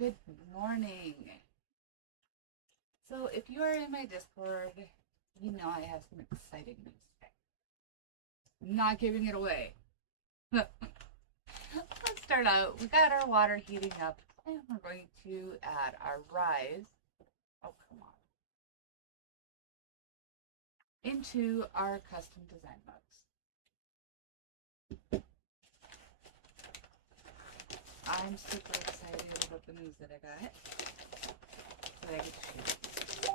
Good morning. So if you are in my Discord, you know I have some exciting news today. I'm not giving it away. Let's start out. We got our water heating up, and we're going to add our Ryze. Oh, come on. Into our custom design mugs. I'm super excited about the news that I got. That I get to share.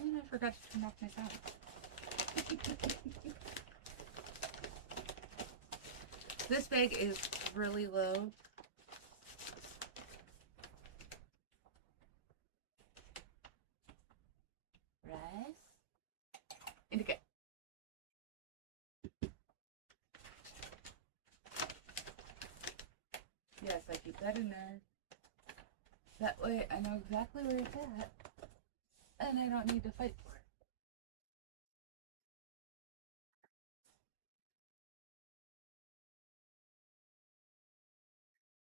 And I forgot to turn off my sound. This bag is really low. Ryze. Indica. Yes, I keep that in there. That way I know exactly where it's at. And I don't need to fight for it.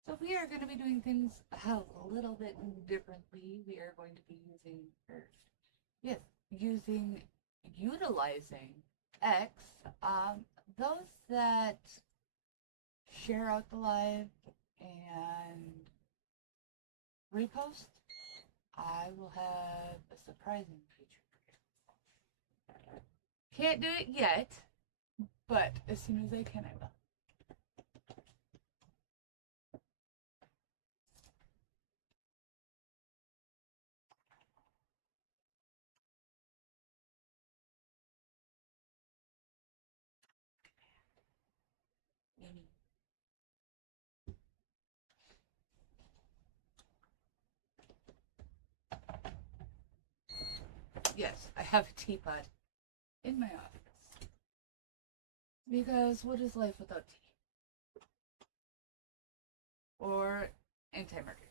So we are going to be doing things a little bit differently. We are going to be utilizing X. Those that share out the live and repost, I will have a surprising feature for you. Can't do it yet, but as soon as I can, I will. Yes, I have a teapot in my office. Because what is life without tea? Or anti-mortgages?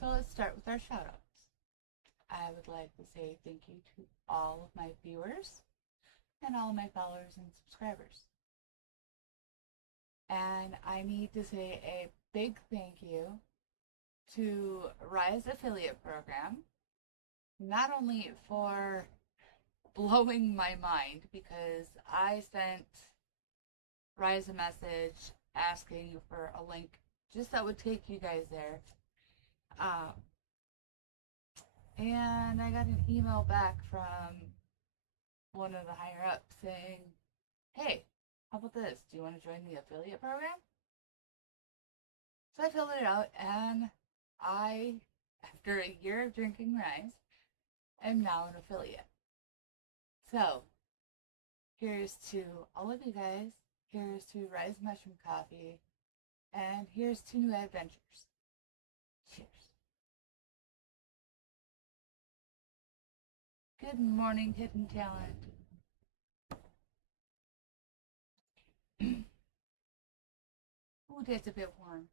So let's start with our shoutouts. I would like to say thank you to all of my viewers and all of my followers and subscribers. And I need to say a big thank you to Ryze Affiliate Program, not only for blowing my mind, because I sent Ryze a message asking for a link just that would take you guys there. And I got an email back from one of the higher ups saying, hey, how about this? Do you want to join the affiliate program? So I filled it out, and I, after a year of drinking Ryze, am now an affiliate. So here's to all of you guys. Here's to Ryze Mushroom Coffee. And here's to new adventures. Cheers. Good morning, Hidden Talent. Oh, that's a bit warm.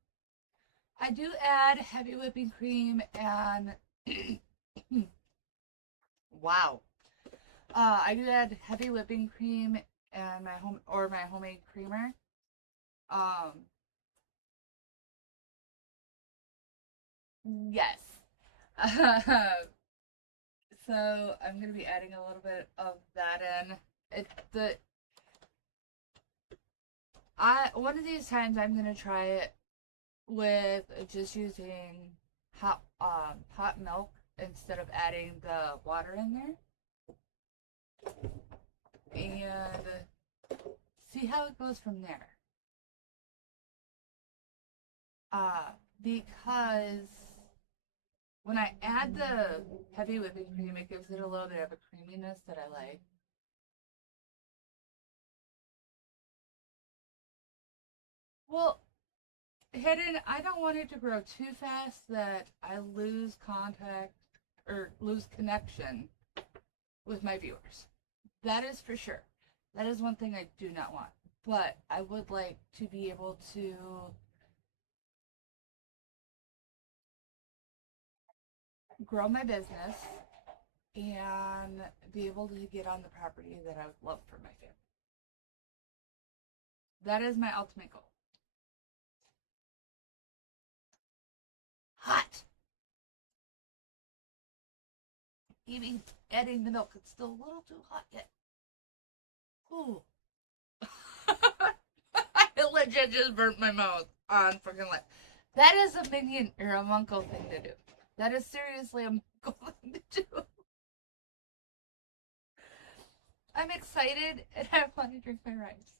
I do add heavy whipping cream and wow. I do add heavy whipping cream and my homemade creamer. Yes. So I'm gonna be adding a little bit of that in. One of these times I'm gonna try it with just using hot milk instead of adding the water in there, and see how it goes from there. Because when I add the heavy whipping cream, it gives it a little bit of a creaminess that I like. Well, Hidden, I don't want it to grow too fast that I lose contact or lose connection with my viewers. That is for sure. That is one thing I do not want. But I would like to be able to grow my business and be able to get on the property that I would love for my family. That is my ultimate goal. Hot! Even adding the milk, it's still a little too hot yet. Ooh. I legit just burnt my mouth on freaking lip. That is a minion or a Munko thing to do. That is seriously a Munko thing to do. I'm excited and I want to drink my rice.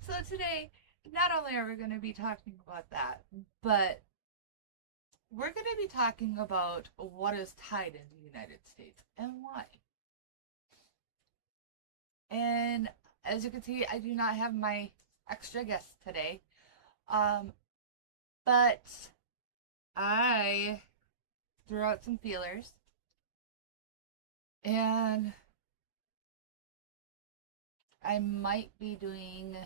So today, not only are we going to be talking about that, but we're going to be talking about what is Tide in the United States and why. And as you can see, I do not have my extra guest today. But I threw out some feelers and I might be doing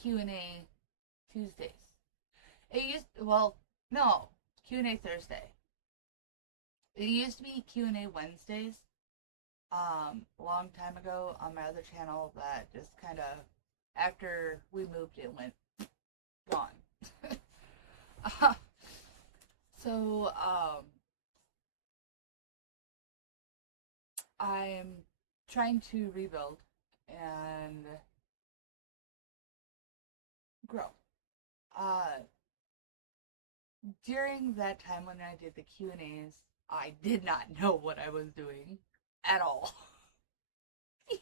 Q&A Tuesdays. Q&A Thursday. It used to be Q&A Wednesdays. A long time ago on my other channel that just kind of, after we moved, it went gone. So, I'm trying to rebuild and grow. During that time when I did the Q&As, I did not know what I was doing at all.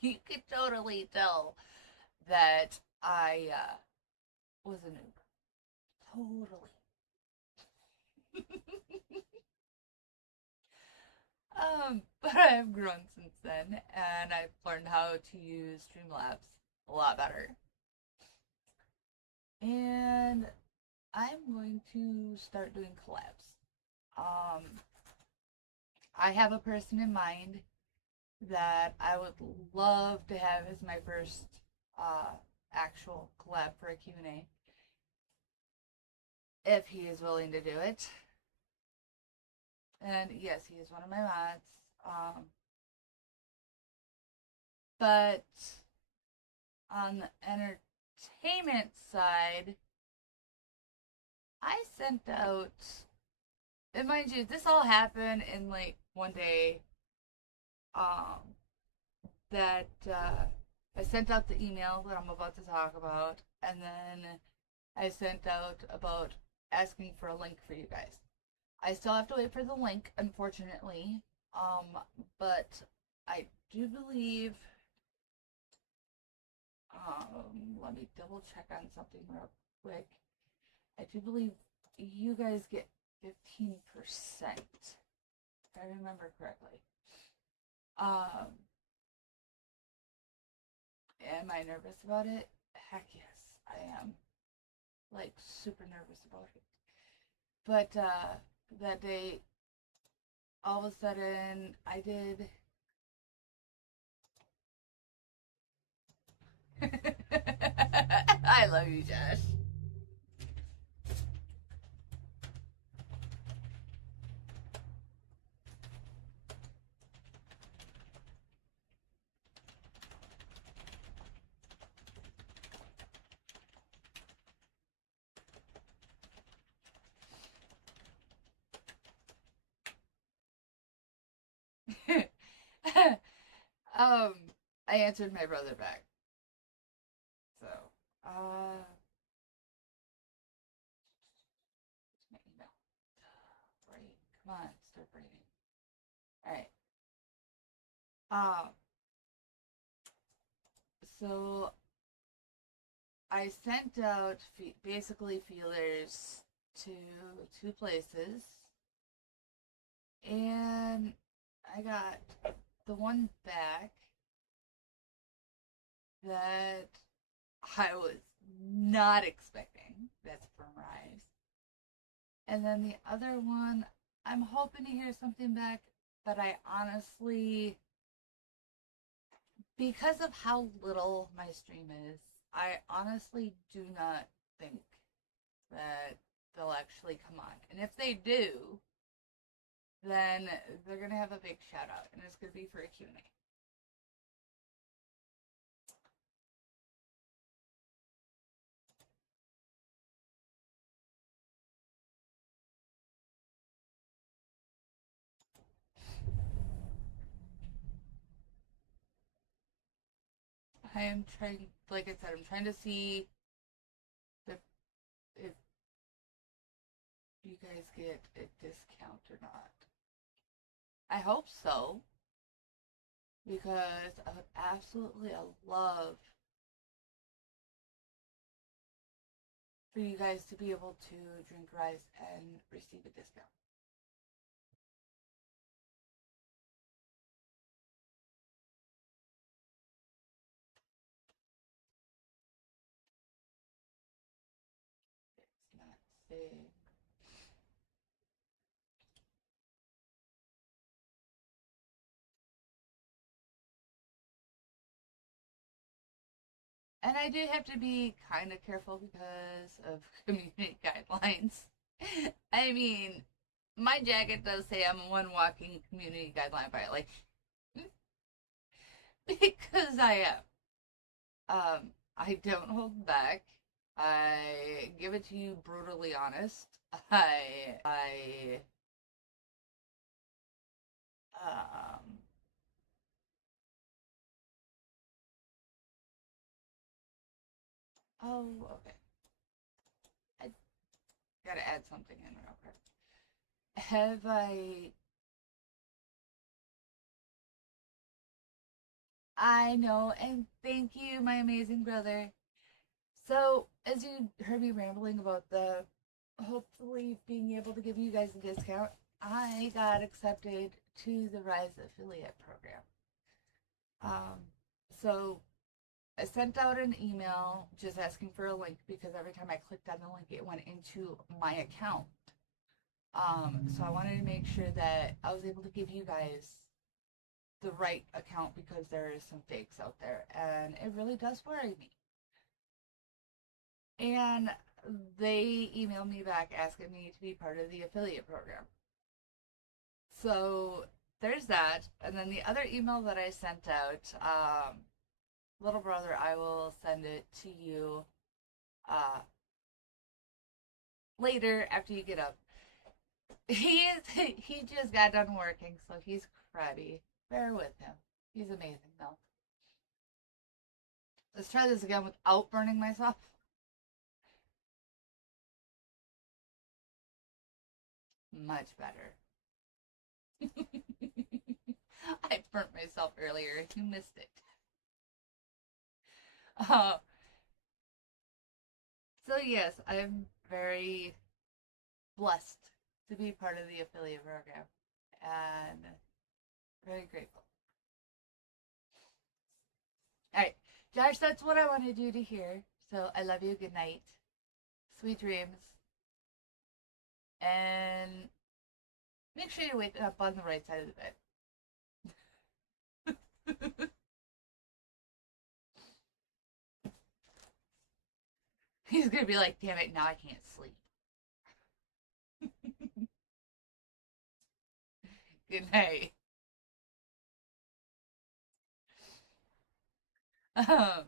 You could totally tell that I was a noob. Totally. But I've grown since then, and I've learned how to use Streamlabs a lot better. And I'm going to start doing collabs. I have a person in mind that I would love to have as my first actual collab for a Q&A. If he is willing to do it. And yes, he is one of my mods. But on the entertainment side, I sent out, and mind you, this all happened in like one day. That I sent out the email that I'm about to talk about, and then I sent out about asking for a link for you guys. I still have to wait for the link, unfortunately. But I do believe, let me double check on something real quick. I do believe you guys get 15%, if I remember correctly. Am I nervous about it? Heck yes, I am. Like, super nervous about it. But, that day, all of a sudden, I did... I love you, Josh. I answered my brother back. So, my email. Right, come on, start writing. Alright. So, I sent out basically feelers to two places, and I got the one back that I was not expecting. That's from Ryze. And then the other one, I'm hoping to hear something back, but I honestly, because of how little my stream is, I honestly do not think that they'll actually come on. And if they do, then they're going to have a big shout out, and it's going to be for a Q&A. I am trying, like I said, I'm trying to see if you guys get a discount or not. I hope so, because I would absolutely love for you guys to be able to drink Ryze and receive a discount. It's not saying. And I do have to be kind of careful because of community guidelines. I mean, my jacket does say I'm one walking community guideline violation. Because I am. I don't hold back. I give it to you brutally honest. Um, oh, okay. I gotta add something in real quick. Have I know, and thank you, my amazing brother. So, as you heard me rambling about the hopefully being able to give you guys a discount, I got accepted to the Ryze affiliate program. Um, so I sent out an email just asking for a link because every time I clicked on the link, it went into my account. So I wanted to make sure that I was able to give you guys the right account because there is some fakes out there, and it really does worry me. And they emailed me back asking me to be part of the affiliate program. So there's that. And then the other email that I sent out, little brother, I will send it to you later after you get up. He just got done working, so he's crabby. Bear with him. He's amazing though. Let's try this again without burning myself. Much better. I burnt myself earlier. You missed it. Uh, so yes, I'm very blessed to be part of the affiliate program and very grateful. All right, Josh, that's what I wanted you to hear. So I love you. Good night. Sweet dreams. And make sure you wake up on the right side of the bed. He's gonna be like, damn it, now I can't sleep. Good night. Um,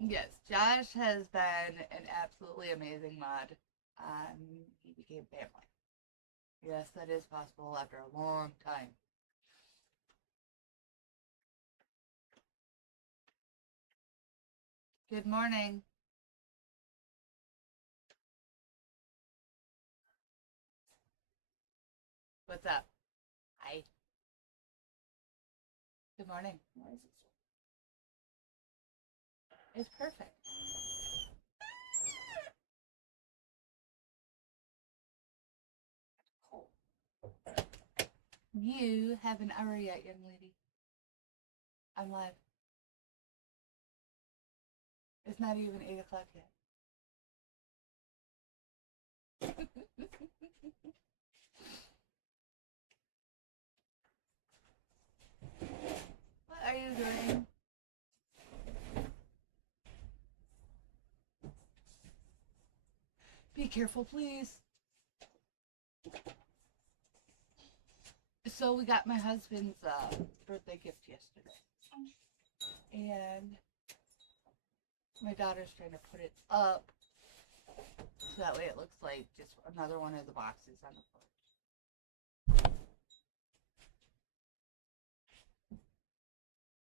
yes, Josh has been an absolutely amazing mod. He became family. Yes, that is possible after a long time. Good morning. What's up? Hi. Good morning. It's perfect. You haven't hour yet, young lady. I'm live. It's not even 8 o'clock yet. What are you doing? Be careful, please. So we got my husband's birthday gift yesterday. And my daughter's trying to put it up so that way it looks like just another one of the boxes on the floor.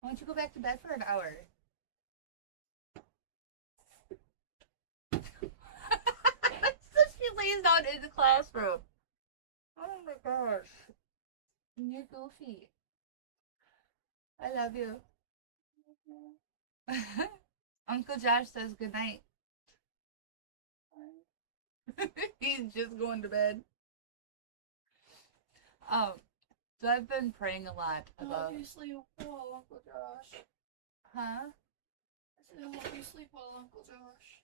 Why don't you go back to bed for an hour? So she lays down in the classroom. Oh my gosh. You're goofy. I love you. Uncle Josh says good night. He's just going to bed. So I've been praying a lot about. Hope you sleep well, Uncle Josh. Huh? I said, hope you sleep well, Uncle Josh.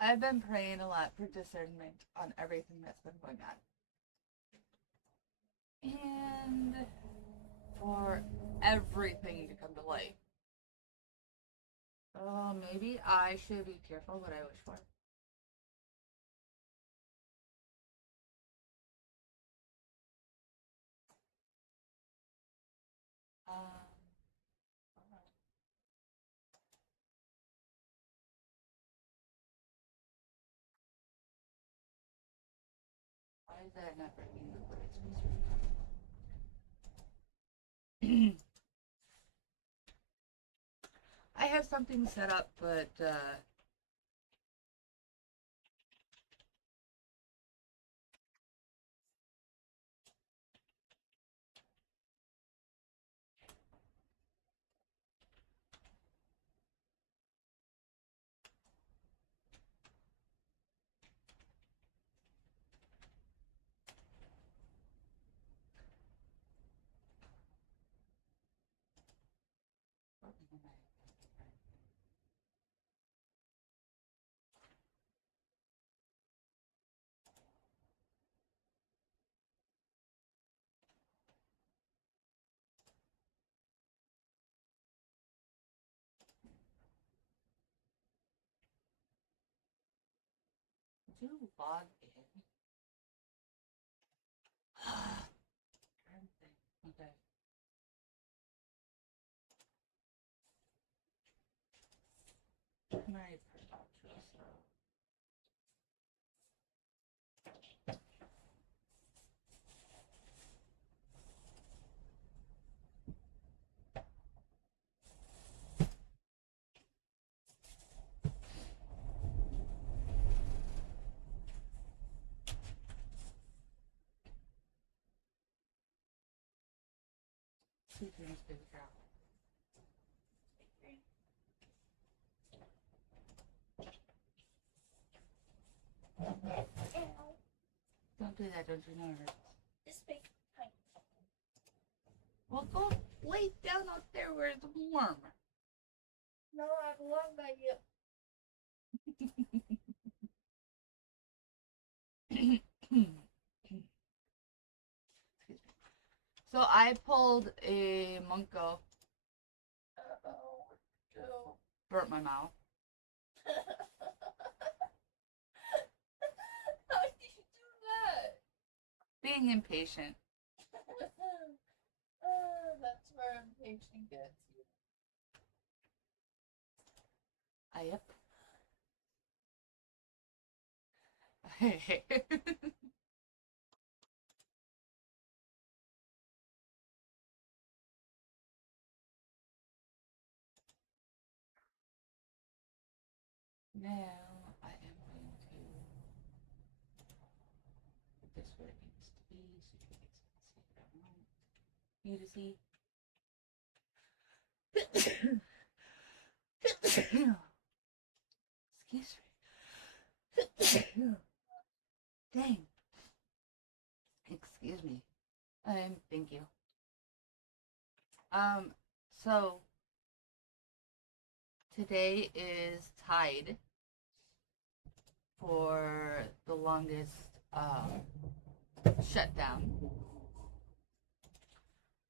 I've been praying a lot for discernment on everything that's been going on. And for everything to come to light. Oh, maybe I should be careful what I wish for. Why is that not working the way it's supposed to? I have something set up, but do log in. Okay. My profile, so. Two things, baby girl. Don't do that, don't you know her? This big height. Well, go lay down out there where it's warm. No, I love that you. So I pulled a Munko, Uh-oh. burnt my mouth. How did you do that? Being impatient. That's where impatient gets you. Yep. Now I am going to put this where it needs to be so you guys can see what I want you to see. Dang. Excuse me. Thank you. So today is tied for the longest shutdown.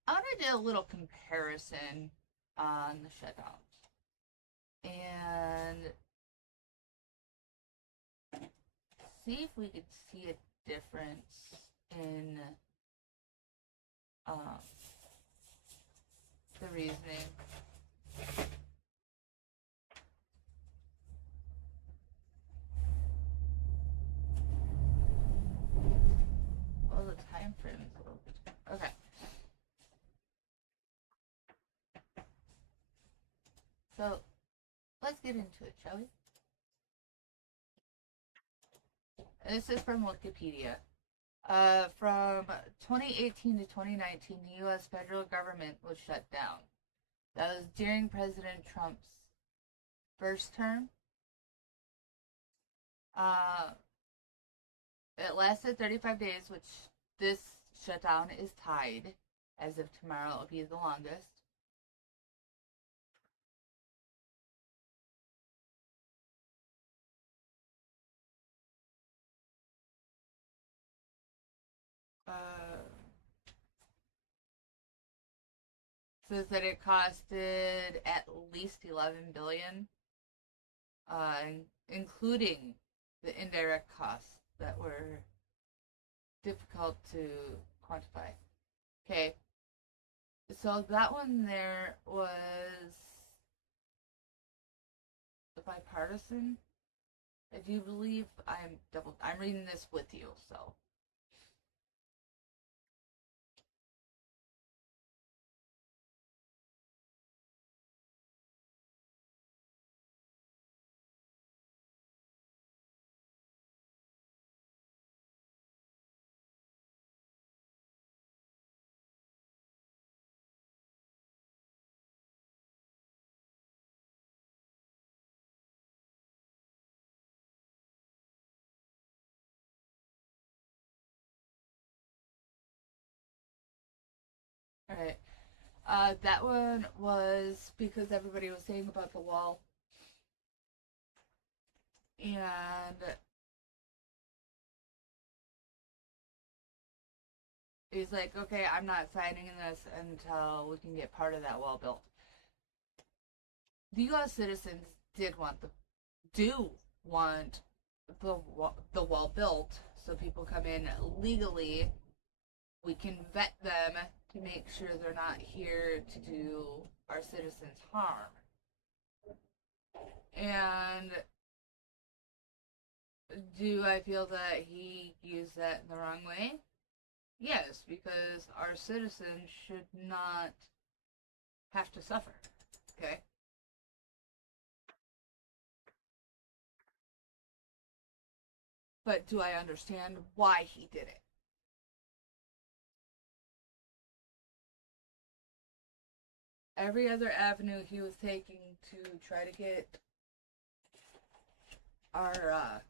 I want to do a little comparison on the shutdowns and see if we could see a difference in the reasoning. Well, the time frame is a little bit. Okay. So, let's get into it, shall we? This is from Wikipedia. From 2018 to 2019, the U.S. federal government was shut down. That was during President Trump's first term. It lasted 35 days, which this shutdown is tied. As of tomorrow, it will be the longest. Says that it costed at least $11 billion, including the indirect costs that were difficult to quantify. Okay, so that one there was bipartisan. I do believe I'm reading this with you, so. Alright. That one was because everybody was saying about the wall. And he's like, okay, I'm not signing this until we can get part of that wall built. The U.S. citizens do want the wall built, so people come in legally. We can vet them to make sure they're not here to do our citizens harm. And do I feel that he used that in the wrong way? Yes, because our citizens should not have to suffer. Okay? But do I understand why he did it? Every other avenue he was taking to try to get our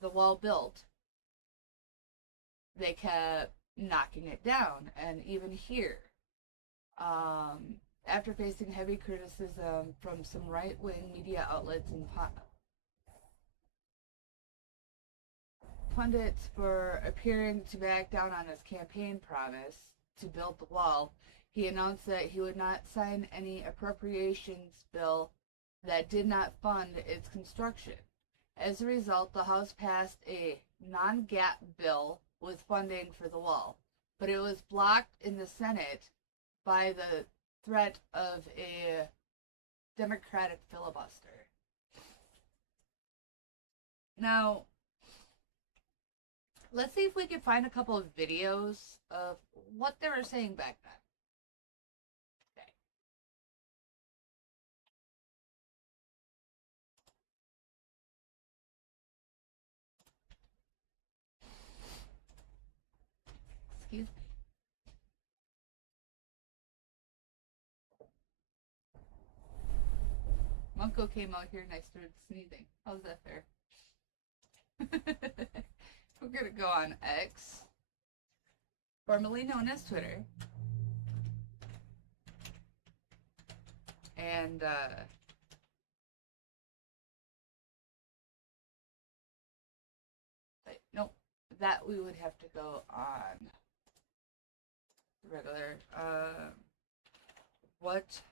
the wall built, they kept knocking it down. And even here, after facing heavy criticism from some right-wing media outlets and pundits for appearing to back down on his campaign promise to build the wall, he announced that he would not sign any appropriations bill that did not fund its construction. As a result, the House passed a non-GAP bill with funding for the wall, but it was blocked in the Senate by the threat of a Democratic filibuster. Now, let's see if we can find a couple of videos of what they were saying back then. Excuse me. Monko came out here and I started sneezing. How's that fair? Okay. gonna go on X, formerly known as Twitter, and nope, that we would have to go on the regular. What?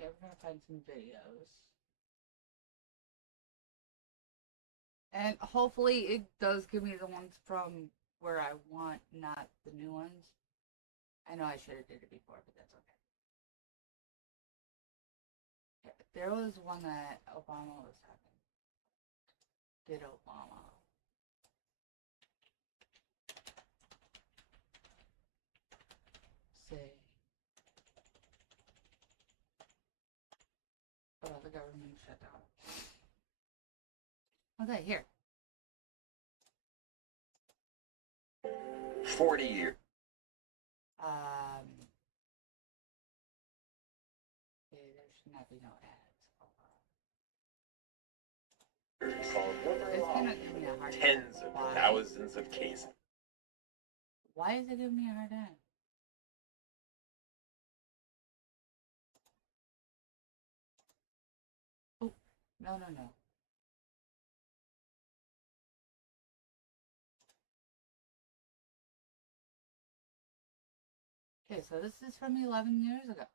Yeah, we're gonna find some videos. And hopefully it does give me the ones from where I want, not the new ones. I know I should have did it before, but that's okay. There was one that Obama was having. Did Obama? Say. Oh, the government shut down. Okay, here. 40 years. Okay, there should not be no ads. It's gonna give me a hard time. Tens of thousands of cases. Why is it giving me a hard time? Oh, no. Okay, so this is from 11 years ago,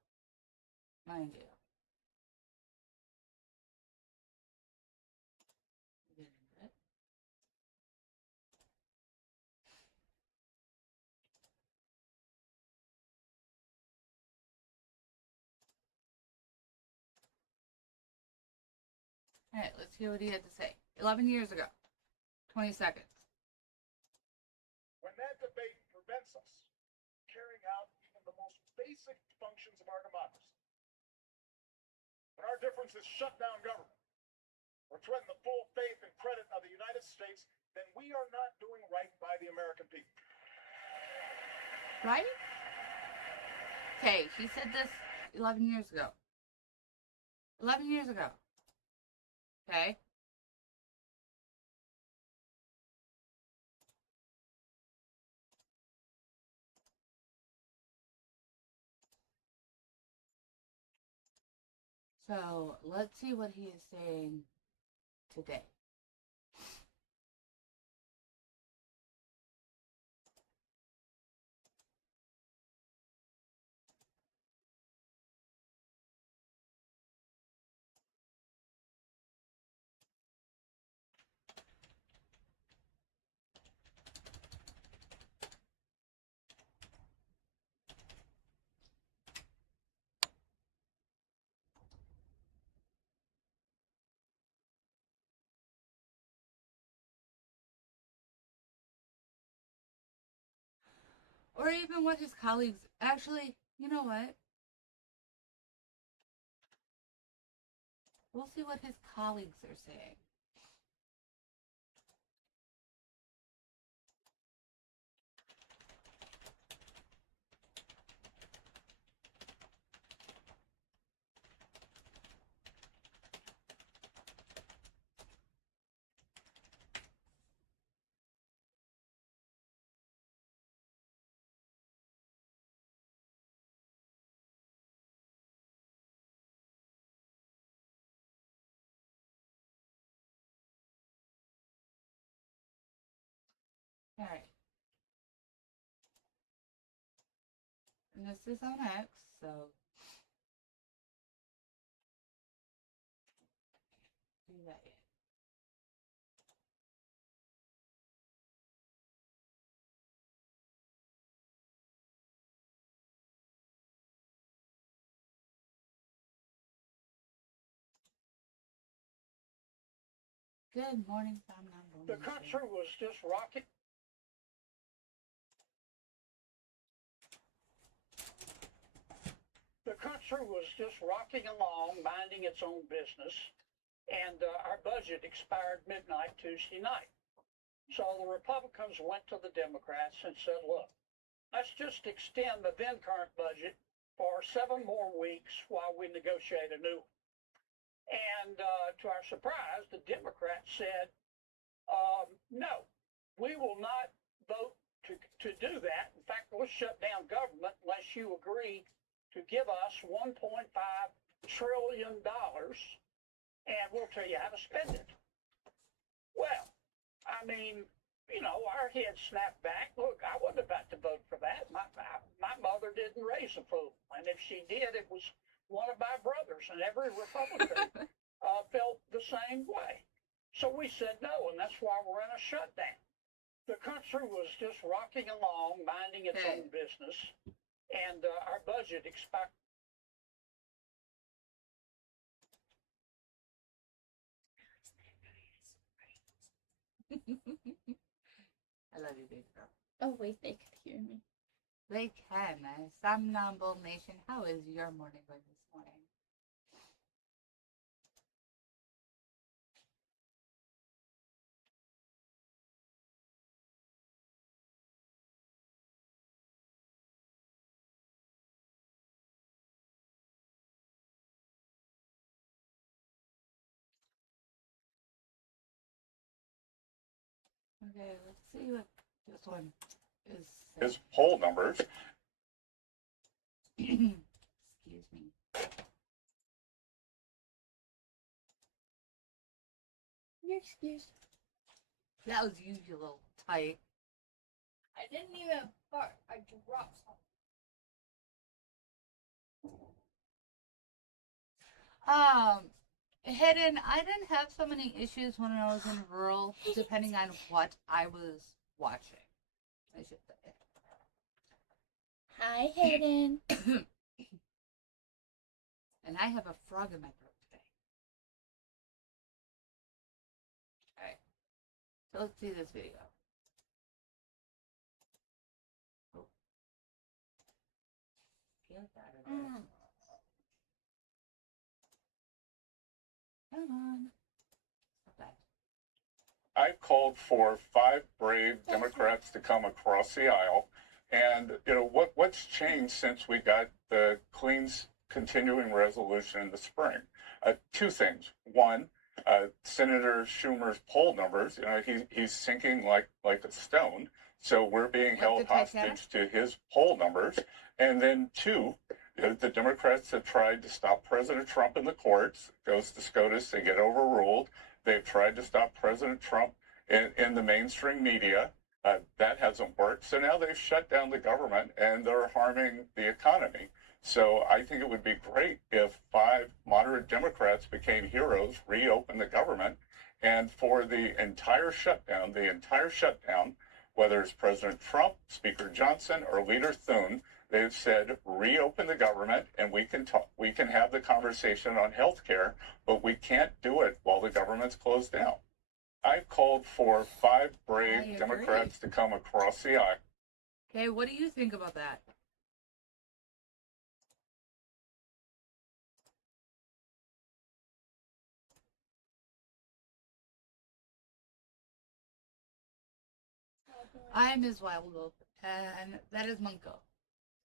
mind you. Alright, let's hear what he had to say. 11 years ago. 20 seconds. When that debate prevents us carrying out even the most basic functions of our democracy, when our differences shut down government or threaten the full faith and credit of the United States, then we are not doing right by the American people. Right? Okay, he said this 11 years ago. 11 years ago. Okay? So, let's see what he is saying today. Or even what his colleagues... Actually, you know what? We'll see what his colleagues are saying. Alright. And this is on X, so... do that yet. Good morning, Sam. The country was just rocking. The The country was just rocking along, minding its own business, and our budget expired midnight Tuesday night. So the Republicans went to the Democrats and said, look, let's just extend the then current budget for 7 more weeks while we negotiate a new one. And to our surprise, the Democrats said, no, we will not vote to do that. In fact, we'll shut down government unless you agree to give us $1.5 trillion, and we'll tell you how to spend it. Well, I mean, you know, our heads snapped back. Look, I wasn't about to vote for that. My mother didn't raise a fool, and if she did, it was one of my brothers, and every Republican felt the same way. So we said no, and that's why we're in a shutdown. The country was just rocking along, minding its own business, and our budget expired. I love you, big girl. Oh, wait, they could hear me. They can. Somnambule Nation, how is your morning going this morning? Okay, let's see what this one is. His poll numbers. Excuse me. You're excused. That was you, you little tight. I didn't even fart. I dropped something. Hidden, I didn't have so many issues when I was in rural, depending on what I was watching, I should say. Hi, Hayden. And I have a frog in my throat today. Alright. So let's see this video. Oh. Get out of there. Come on. Stop that. I've called for 5 brave Democrats to come across the aisle. And, you know, what's changed since we got the Clean's continuing resolution in the spring? 2 things. One, Senator Schumer's poll numbers, you know, he's sinking like a stone. So we're being held hostage to his poll numbers. And then 2, the Democrats have tried to stop President Trump in the courts. It goes to SCOTUS, they get overruled. They've tried to stop President Trump in the mainstream media. That hasn't worked. So now they've shut down the government and they're harming the economy. So I think it would be great if 5 moderate Democrats became heroes, reopened the government, and for the entire shutdown, whether it's President Trump, Speaker Johnson, or Leader Thune, they've said reopen the government and we can talk. We can have the conversation on health care, but we can't do it while the government's closed down. I've called for 5 brave Democrats to come across the aisle. Okay, what do you think about that? I'm Mrz-Wild-Wolf, and that is Munko.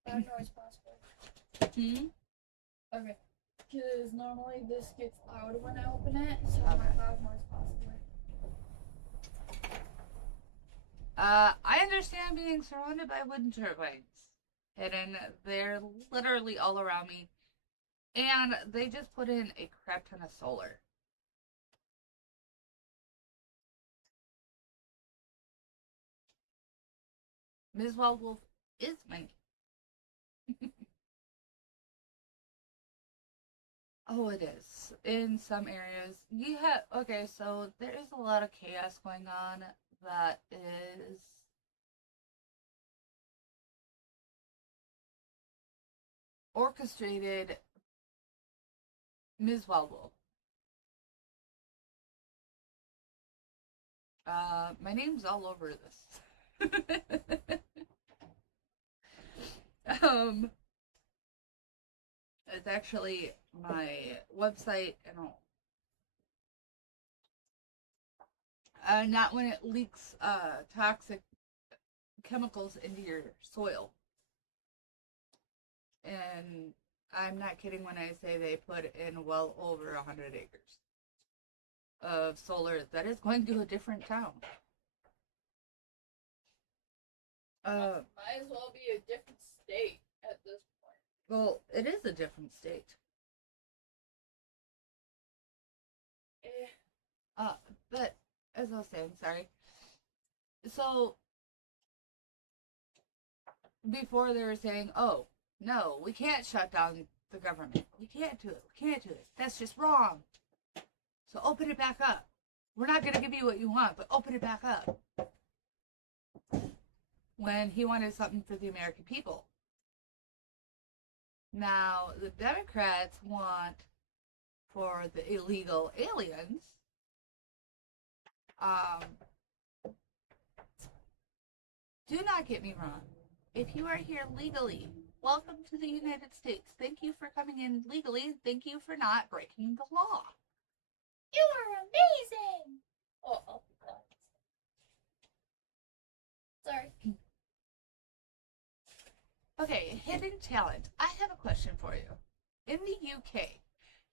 Loud noise possible. Okay. Because normally this gets loud when I open it, so my loud noise possibly. I understand being surrounded by wind turbines. Hidden, they're literally all around me. And they just put in a crap ton of solar. Mrz-Wild-Wolf is my Oh, it is. In some areas. Okay, so there is a lot of chaos going on that is orchestrated Mrz-Wild-Wolf. My name's all over this. It's actually my website and all. Not when it leaks toxic chemicals into your soil. And I'm not kidding when I say they put in well over 100 acres of solar that is going to a different town. Might as well be a different state at this point. Well, it is a different state. But as I was saying, sorry. So before they were saying, "Oh no, we can't shut down the government. We can't do it. We can't do it. That's just wrong. So open it back up. We're not going to give you what you want, but open it back up." When he wanted something for the American people. Now, the Democrats want for the illegal aliens. Do not get me wrong. If you are here legally, welcome to the United States. Thank you for coming in legally. Thank you for not breaking the law. You are amazing! Oh. Sorry. Okay, hidden talent. I have a question for you. In the UK,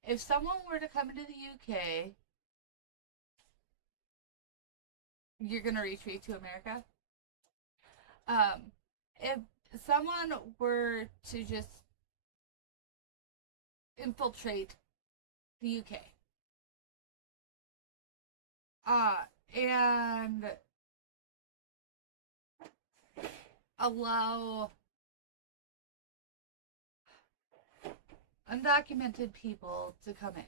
if someone were to come into the UK, you're going to retreat to America? If someone were to just infiltrate the UK, and allow undocumented people to come in.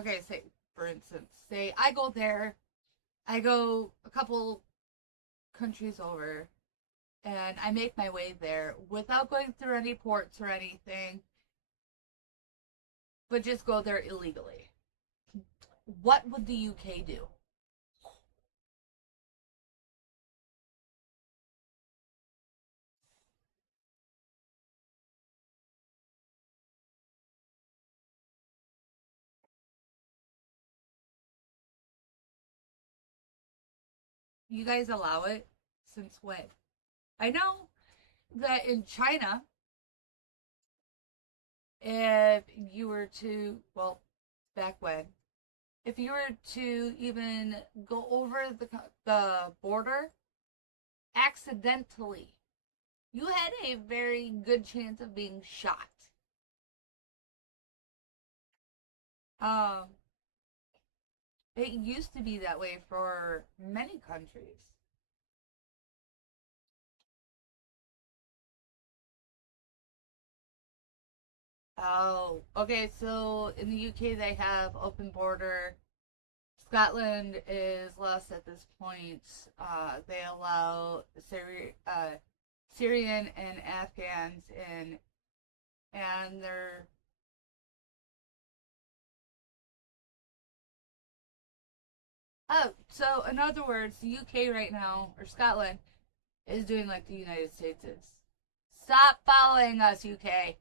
Okay, say, for instance, say I go there, I go a couple countries over, and I make my way there without going through any ports or anything, but just go there illegally. What would the UK do? You guys allow it? Since when? I know that in China, if you were to, well, back when, if you were to even go over the border accidentally, you had a very good chance of being shot. It used to be that way for many countries. Oh, okay, so in the UK they have open border. Scotland is lost at this point. They allow Syrian and Afghans in, and they're so in other words, the UK right now, or Scotland, is doing like the United States is. Stop following us, UK.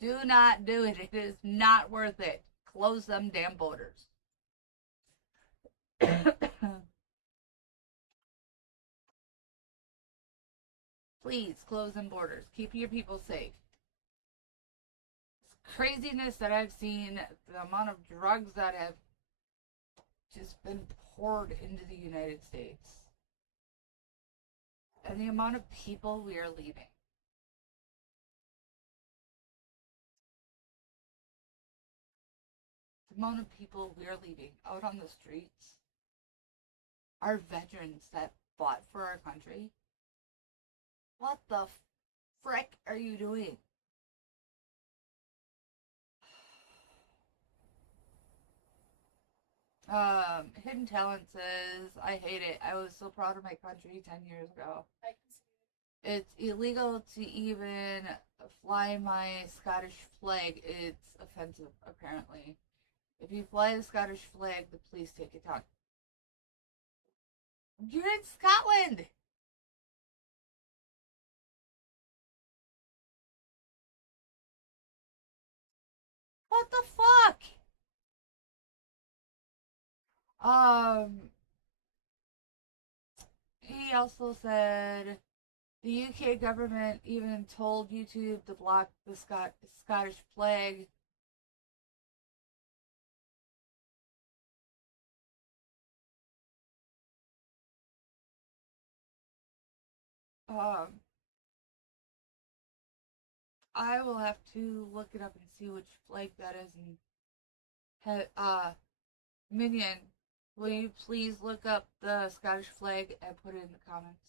Do not do it. It is not worth it. Close them damn borders. Please close them borders. Keep your people safe. It's craziness that I've seen, the amount of drugs that have just been poured into the United States, and the amount of people we are leaving. The amount of people we are leaving out on the streets. Our veterans that fought for our country. What the frick are you doing? Hidden Talent says, I hate it. I was so proud of my country 10 years ago. I can see it. It's illegal to even fly my Scottish flag. It's offensive, apparently. If you fly the Scottish flag, the police take it down. You're in Scotland! He also said the UK government even told YouTube to block the Scottish flag. I will have to look it up and see which flag that is. And Minion, will you please look up the Scottish flag and put it in the comments?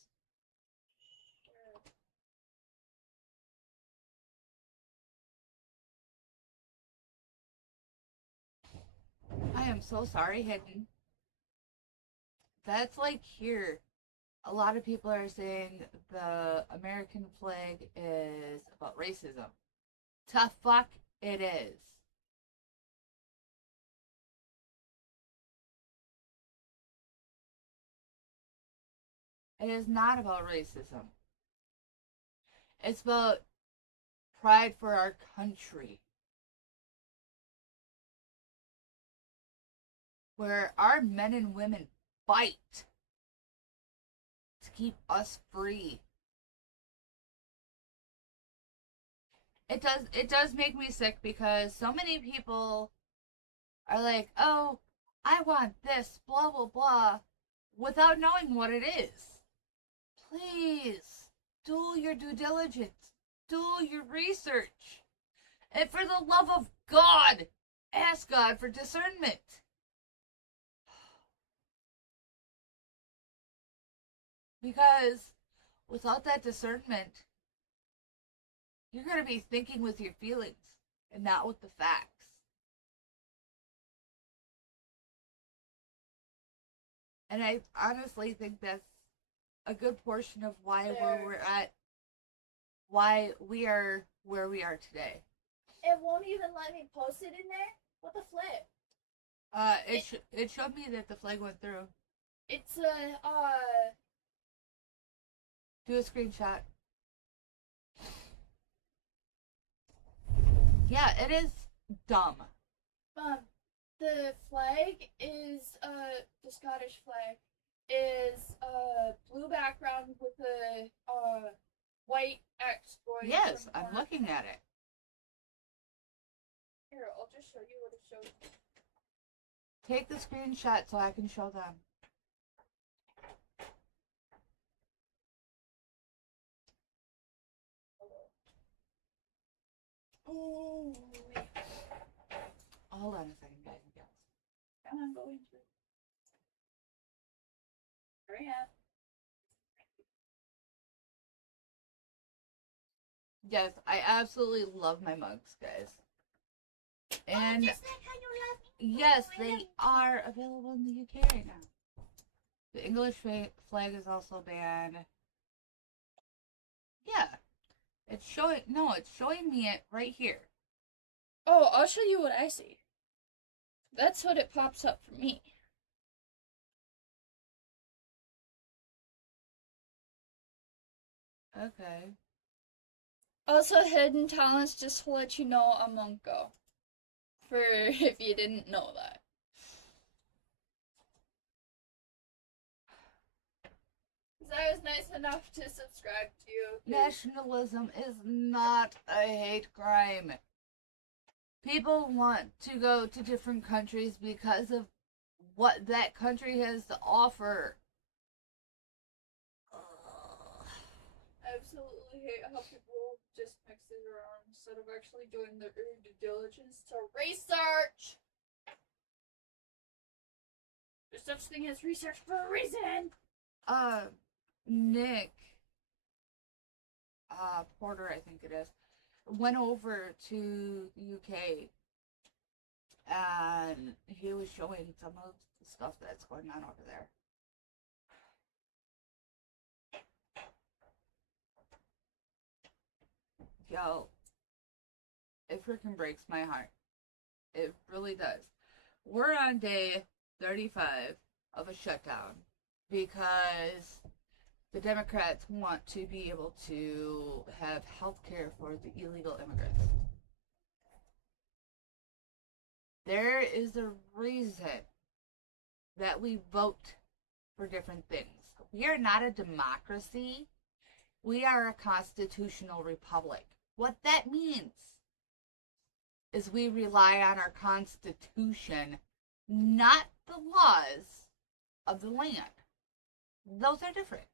I am so sorry, Hidden. That's like here. A lot of people are saying the American flag is about racism. Tough fuck, it is. It is not about racism. It's about pride for our country. Where our men and women fight to keep us free. It does make me sick because so many people are like, oh, I want this, blah blah blah, without knowing what it is. Please do your due diligence. Do your research. And for the love of God, ask God for discernment. Because without that discernment, you're going to be thinking with your feelings and not with the facts. And I honestly think that's a good portion of why we're at, why we are where we are today. It won't even let me post it in there? What the flip? It showed me that the flag went through. It's Do a screenshot. Yeah, it is dumb. The flag is the Scottish flag is blue background with a white X going. Yes, I'm looking at it. Here, I'll just show you what it shows. Take the screenshot so I can show them. Oh, Hold on a second, guys and gals. come on, go into it. Hurry up. Yes, I absolutely love my mugs, guys. And just like how you love me. yes, they are available in the UK right now. The English flag is also banned. Yeah. It's showing me it right here. Oh, I'll show you what I see. That's what it pops up for me. Okay. Also, hidden talents, just to let you know, I'm Monko. For if you didn't know that. Because I was nice enough to subscribe to you. Nationalism is not a hate crime. People want to go to different countries because of what that country has to offer. I absolutely hate how people just mix it around instead of actually doing their due diligence to research. There's such thing as research for a reason. Nick Porter, I think it is, went over to the UK and he was showing some of the stuff that's going on over there. Yo, it freaking breaks my heart. It really does. We're on day 35 of a shutdown because the Democrats want to be able to have health care for the illegal immigrants. There is a reason that we vote for different things. We are not a democracy. We are a constitutional republic. What that means is we rely on our constitution, not the laws of the land. Those are different.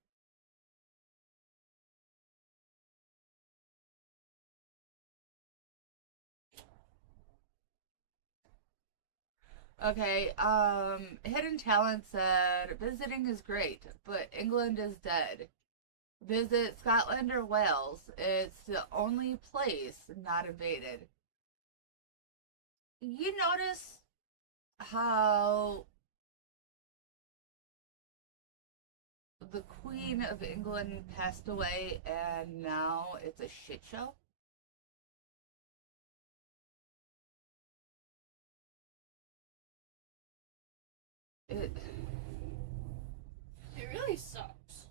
Okay, Hidden Talent said, visiting is great, but England is dead. Visit Scotland or Wales. It's the only place not invaded. You notice how the Queen of England passed away and now it's a shit show? It really sucks.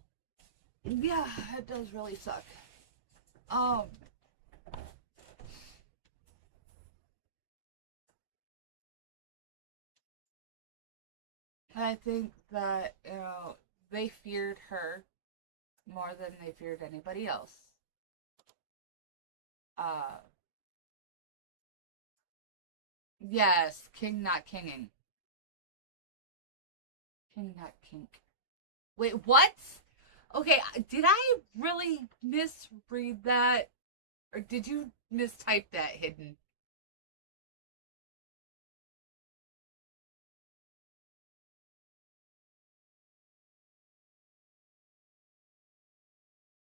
Yeah, it does really suck. I think that, they feared her more than they feared anybody else. Yes, king not kinging. King not kink. Wait, what? Okay, did I really misread that? Or did you mistype that, Hidden?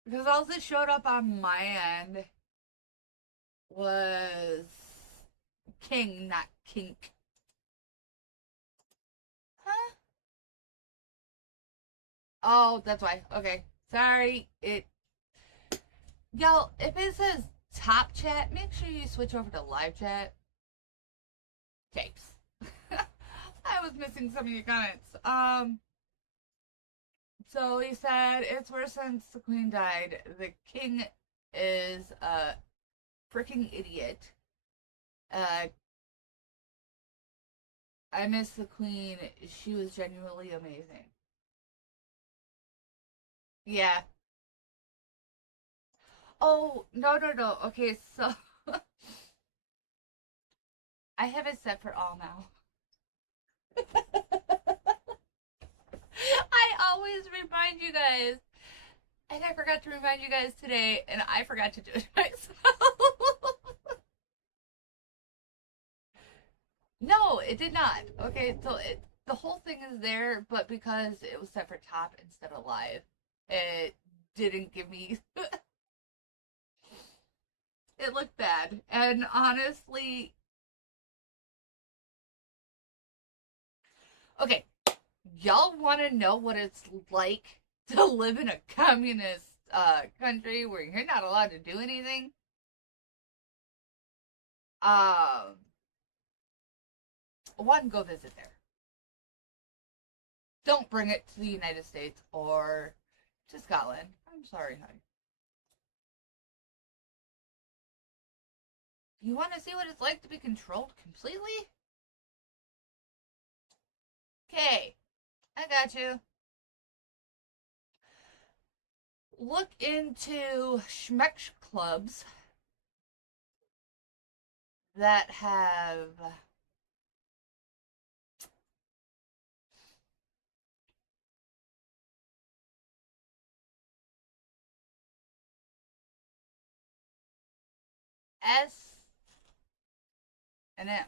Because all that showed up on my end was king, not kink. Huh? Oh, that's why. Okay. Sorry. Y'all, if it says top chat, make sure you switch over to live chat. Thanks. I was missing some of your comments. So he said, it's worse since the queen died. The king is a freaking idiot. I miss the queen. She was genuinely amazing. Yeah. Oh, no. Okay, so I have it set for all now. I always remind you guys. And I forgot to remind you guys today, and I forgot to do it myself. No, it did not. Okay, so the whole thing is there, but because it was set for top instead of live, it didn't give me... It looked bad. And honestly... Okay, y'all want to know what it's like to live in a communist country where you're not allowed to do anything? One, go visit there. Don't bring it to the United States or to Scotland. I'm sorry, honey. You want to see what it's like to be controlled completely? Okay, I got you. Look into schmeck clubs that have S and M.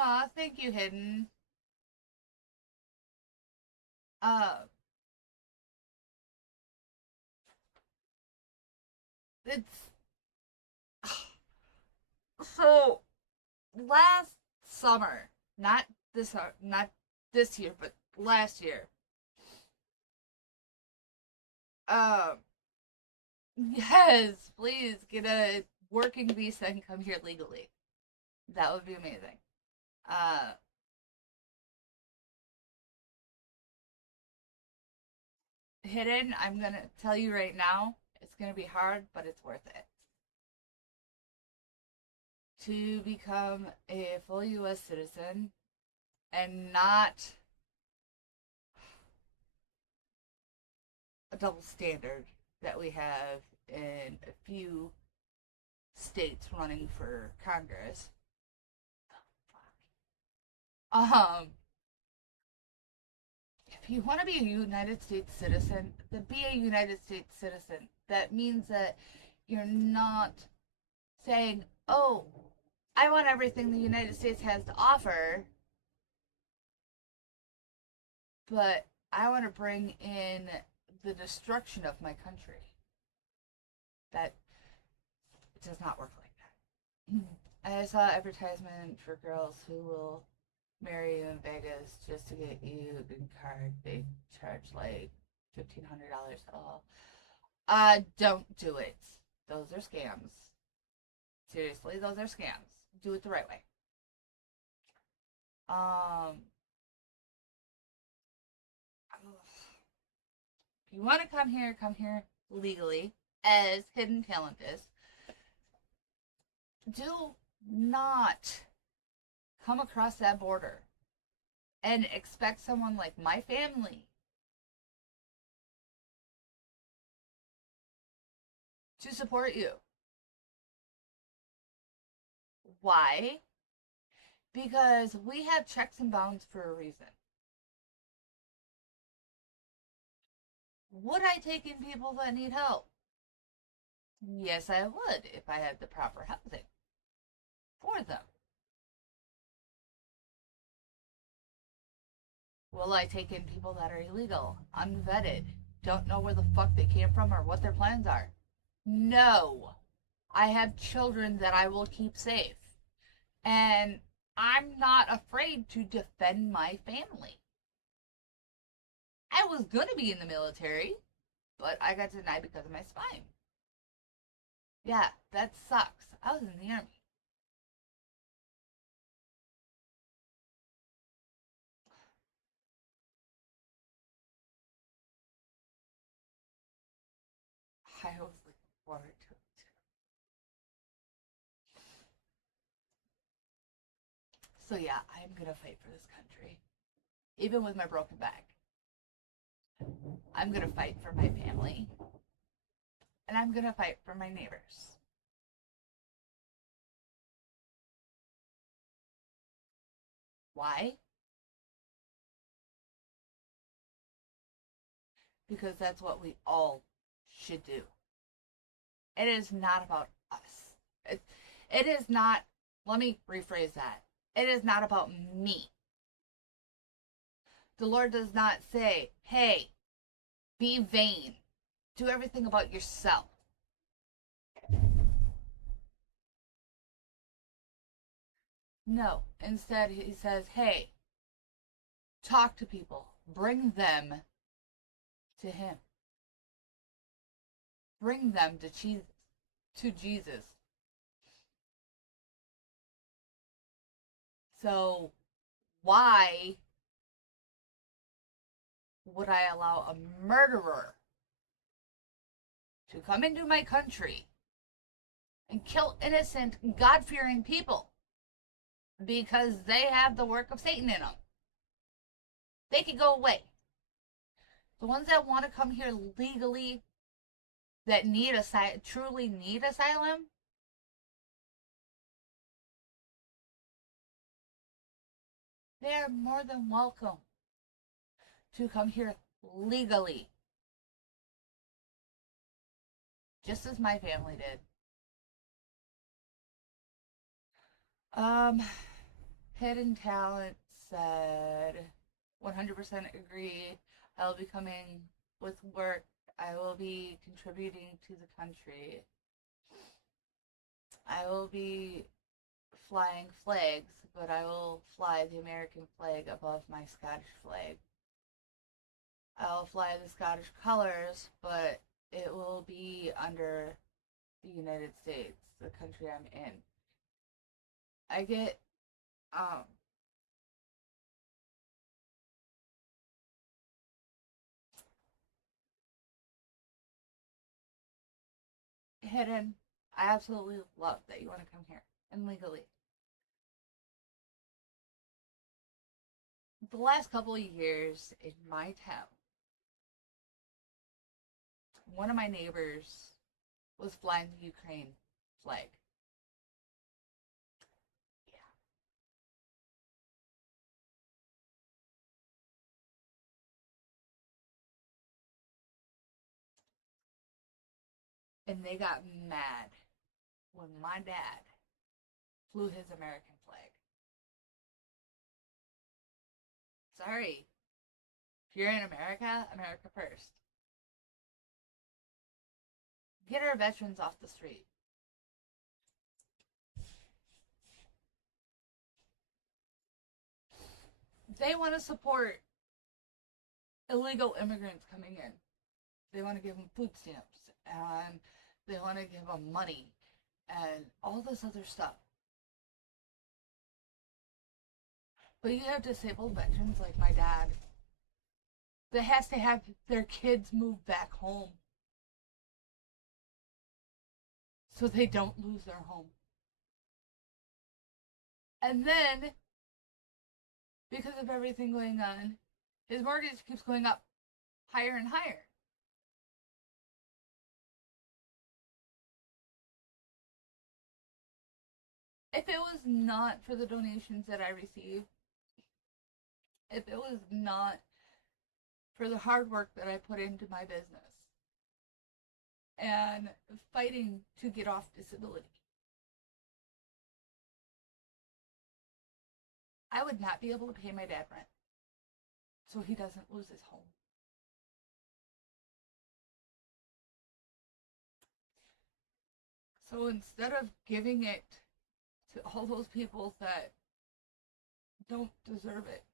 Aw, thank you, Hidden. It's so last summer, not this year, but last year. Yes, please get a working visa and come here legally. That would be amazing. hidden. I'm going to tell you right now, it's going to be hard, but it's worth it. To become a full U.S. citizen and not a double standard that we have in a few states running for Congress. If you want to be a United States citizen, then be a United States citizen. That means that you're not saying, oh, I want everything the United States has to offer, but I want to bring in the destruction of my country. That does not work like that. I saw advertisement for girls who will marry you in Vegas just to get you a green card. They charge like $1,500 all. Don't do it. Those are scams. Seriously, those are scams. Do it the right way. If you want to come here legally, as Hidden Talent is. Do not come across that border and expect someone like my family to support you. Why? Because we have checks and bounds for a reason. Would I take in people that need help? Yes, I would if I had the proper housing for them. Will I take in people that are illegal, unvetted, don't know where the fuck they came from or what their plans are? No. I have children that I will keep safe. And I'm not afraid to defend my family. I was going to be in the military, but I got denied because of my spine. Yeah, that sucks. I was in the army. I was looking forward to it. So yeah, I'm gonna fight for this country. Even with my broken back. I'm gonna fight for my family. And I'm gonna fight for my neighbors. Why? Because that's what we all should do. It is not about us. It is not, let me rephrase that. It is not about me. The Lord does not say, hey, be vain. Do everything about yourself. No. Instead, he says, hey, talk to people. Bring them to him. Bring them to Jesus. So, why would I allow a murderer to come into my country and kill innocent, God-fearing people because they have the work of Satan in them? They can go away. The ones that want to come here legally, that truly need asylum, they are more than welcome to come here legally. Just as my family did. Hidden Talent said, 100% agree. I'll be coming with work. I will be contributing to the country. I will be flying flags, but I will fly the American flag above my Scottish flag. I'll fly the Scottish colors, but it will be under the United States, the country I'm in. I get, ahead. I absolutely love that you want to come here and legally. The last couple of years in my town, one of my neighbors was flying the Ukraine flag. And they got mad when my dad flew his American flag. Sorry. If you're in America, America first. Get our veterans off the street. They want to support illegal immigrants coming in. They want to give them food stamps, and they want to give them money, and all this other stuff. But you have disabled veterans like my dad that has to have their kids move back home so they don't lose their home. And then, because of everything going on, his mortgage keeps going up higher and higher. If it was not for the donations that I receive, if it was not for the hard work that I put into my business and fighting to get off disability, I would not be able to pay my dad rent so he doesn't lose his home. So instead of giving it to all those people that don't deserve it,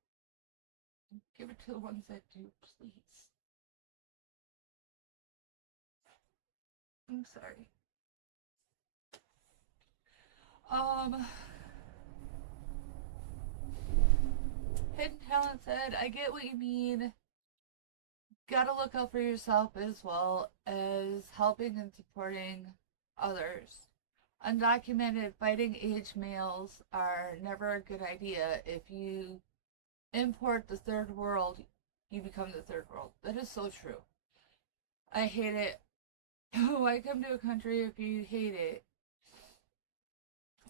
give it to the ones that do, please. I'm sorry. Hidden Talent said, I get what you mean. Gotta look out for yourself as well as helping and supporting others. Undocumented fighting age males are never a good idea. If you import the third world, you become the third world. That is so true. I hate it. Why come to a country if you hate it?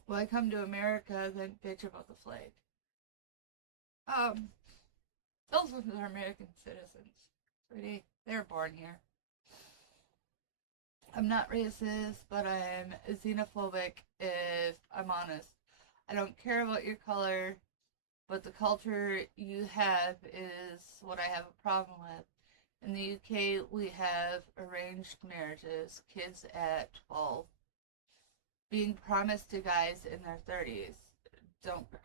Why come to America then bitch about the flag? Those ones are American citizens. Sweetie, they were born here. I'm not racist, but I'm xenophobic if I'm honest. I don't care about your color, but the culture you have is what I have a problem with. In the UK, we have arranged marriages, kids at 12, being promised to guys in their 30s. Don't cry.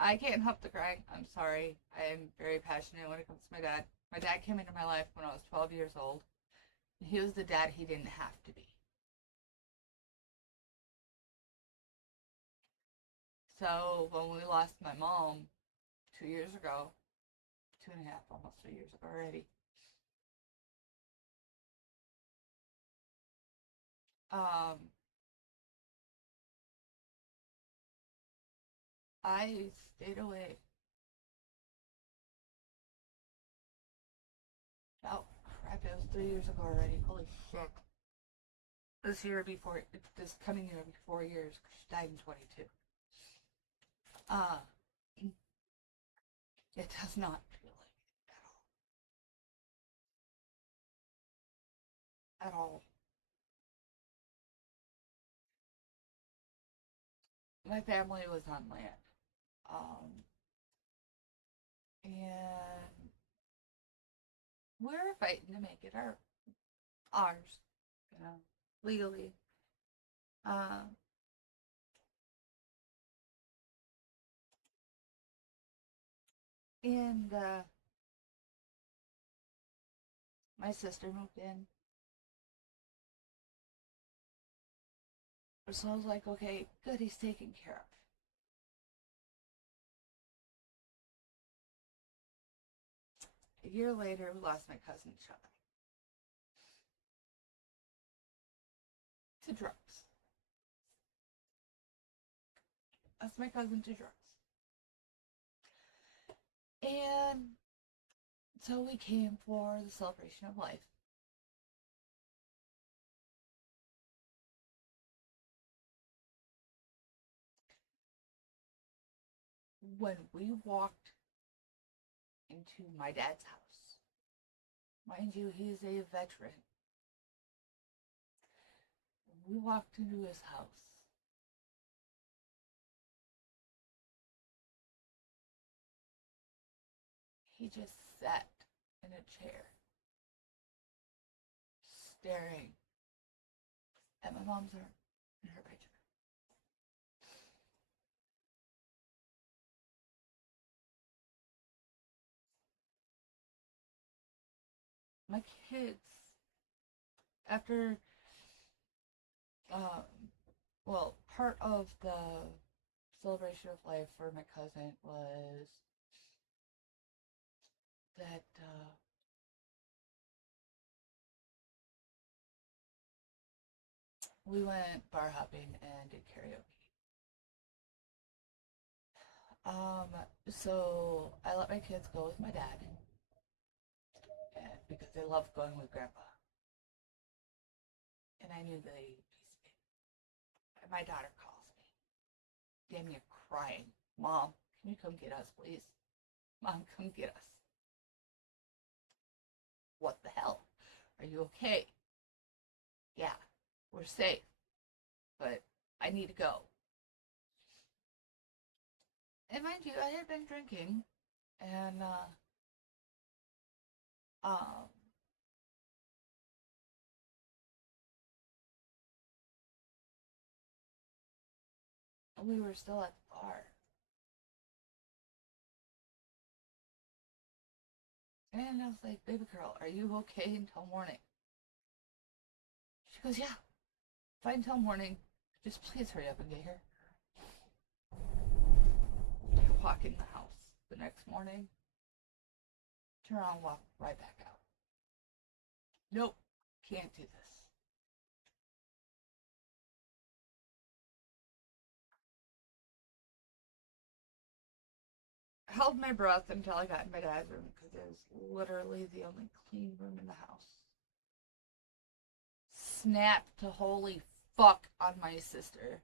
I can't help the crying. I'm sorry. I am very passionate when it comes to my dad. My dad came into my life when I was 12 years old. He was the dad he didn't have to be. So when we lost my mom 2 years ago, 2.5, almost 3 years ago already, I stayed away. Oh crap, it was 3 years ago already. Holy shit. This coming year will be 4 years, because she died in 22. It does not feel like it at all. At all. My family was on land. And we're fighting to make it ours, legally. And my sister moved in. So I was like, okay, good, he's taken care of. A year later, we lost my cousin Chuck. to drugs. That's my cousin to drugs. And so we came for the celebration of life. When we walked into my dad's house, mind you, he's a veteran. When we walked into his house, he just sat in a chair, staring at my mom's arm in her picture. My kids, after, part of the celebration of life for my cousin was that, we went bar hopping and did karaoke. So I let my kids go with my dad because they love going with Grandpa. And I knew they'd be sick. And my daughter calls me, damn near crying. Mom, can you come get us, please? Mom, come get us. What the hell? Are you okay? Yeah, we're safe, but I need to go. And mind you, I had been drinking, and we were still at the bar. And I was like, baby girl, are you okay until morning? She goes, yeah, fine until morning. Just please hurry up and get here. I walk in the house the next morning, turn around, walk right back out. Nope, can't do this. I held my breath until I got in my dad's room because it was literally the only clean room in the house. Snapped to holy fuck on my sister.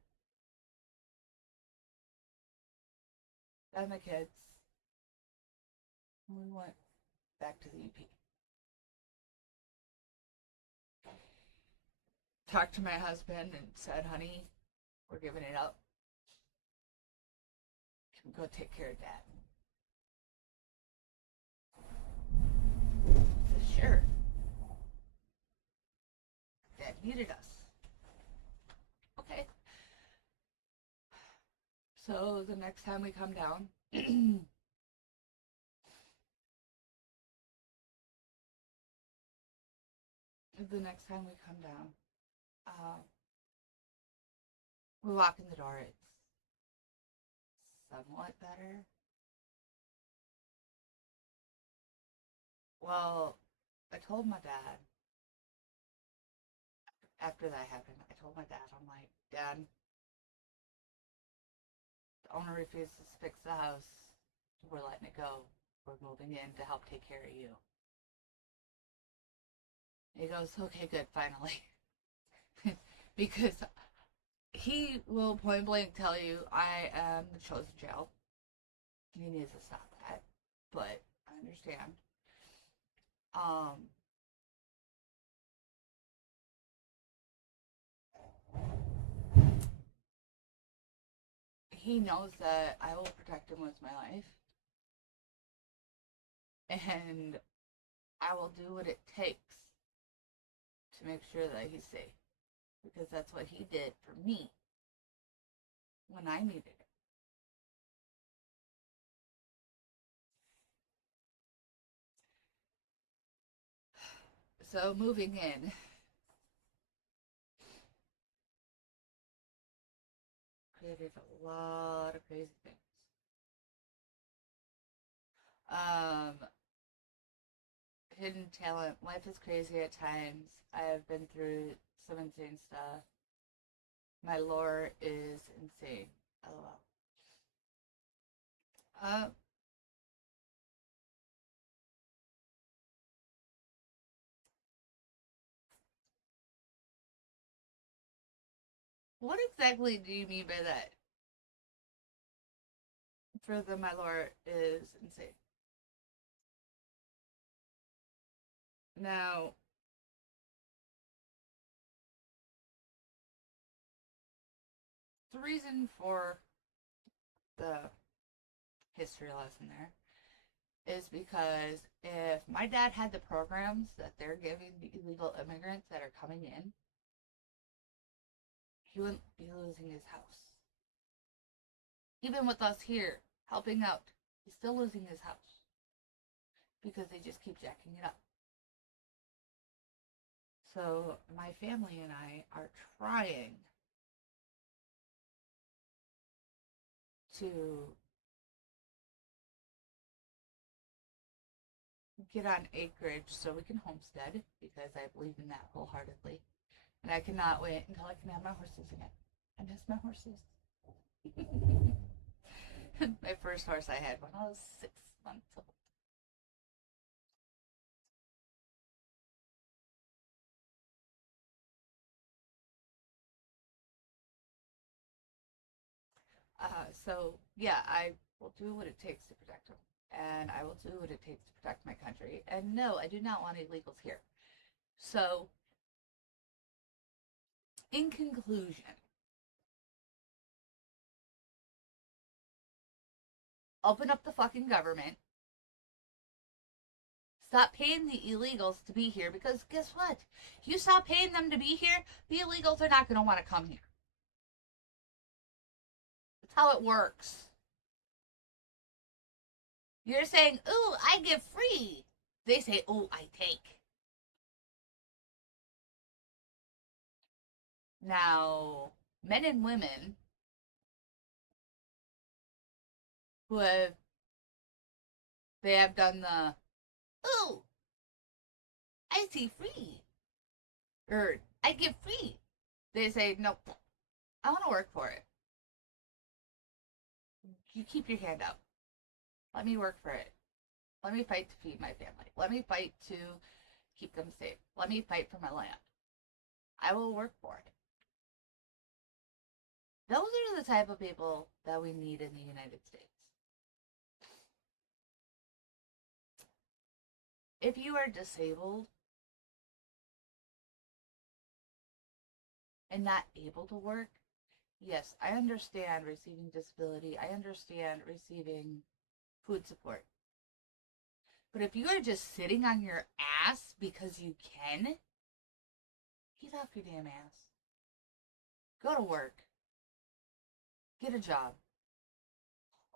Got my kids. And we went back to the UP. Talked to my husband and said, honey, we're giving it up. Can we go take care of Dad? I said, sure. Dad needed us. Okay. So the next time we come down, we walk in the door, it's somewhat better. Well, I told my dad, after that happened, I told my dad, I'm like, Dad, the owner refuses to fix the house. We're letting it go. We're moving in to help take care of you. He goes, okay, good, finally. Because he will point blank tell you I am the chosen child. He needs to stop that. But I understand. He knows that I will protect him with my life. And I will do what it takes to make sure that he's safe. Because that's what he did for me when I needed it. So moving in, created a lot of crazy things. Hidden talent. Life is crazy at times. I have been through some insane stuff. My lore is insane. LOL. What exactly do you mean by that? For the my lore is insane. Now, the reason for the history lesson there is because if my dad had the programs that they're giving the illegal immigrants that are coming in, he wouldn't be losing his house. Even with us here helping out, he's still losing his house because they just keep jacking it up. So my family and I are trying to get on acreage so we can homestead, because I believe in that wholeheartedly. And I cannot wait until I can have my horses again. I miss my horses. My first horse I had when I was 6 months old. So yeah, I will do what it takes to protect them, and I will do what it takes to protect my country. And no, I do not want illegals here. So, in conclusion, open up the fucking government. Stop paying the illegals to be here, because guess what? If you stop paying them to be here, the illegals are not going to want to come here. That's how it works. You're saying, ooh, I give free. They say, ooh, I take. Now, men and women who have, they have done the, ooh, I see free. Or, I give free. They say, nope, I want to work for it. You keep your hand up. Let me work for it. Let me fight to feed my family. Let me fight to keep them safe. Let me fight for my land. I will work for it. Those are the type of people that we need in the United States. If you are disabled and not able to work, yes, I understand receiving disability. I understand receiving food support. But if you are just sitting on your ass because you can, get off your damn ass. Go to work. Get a job.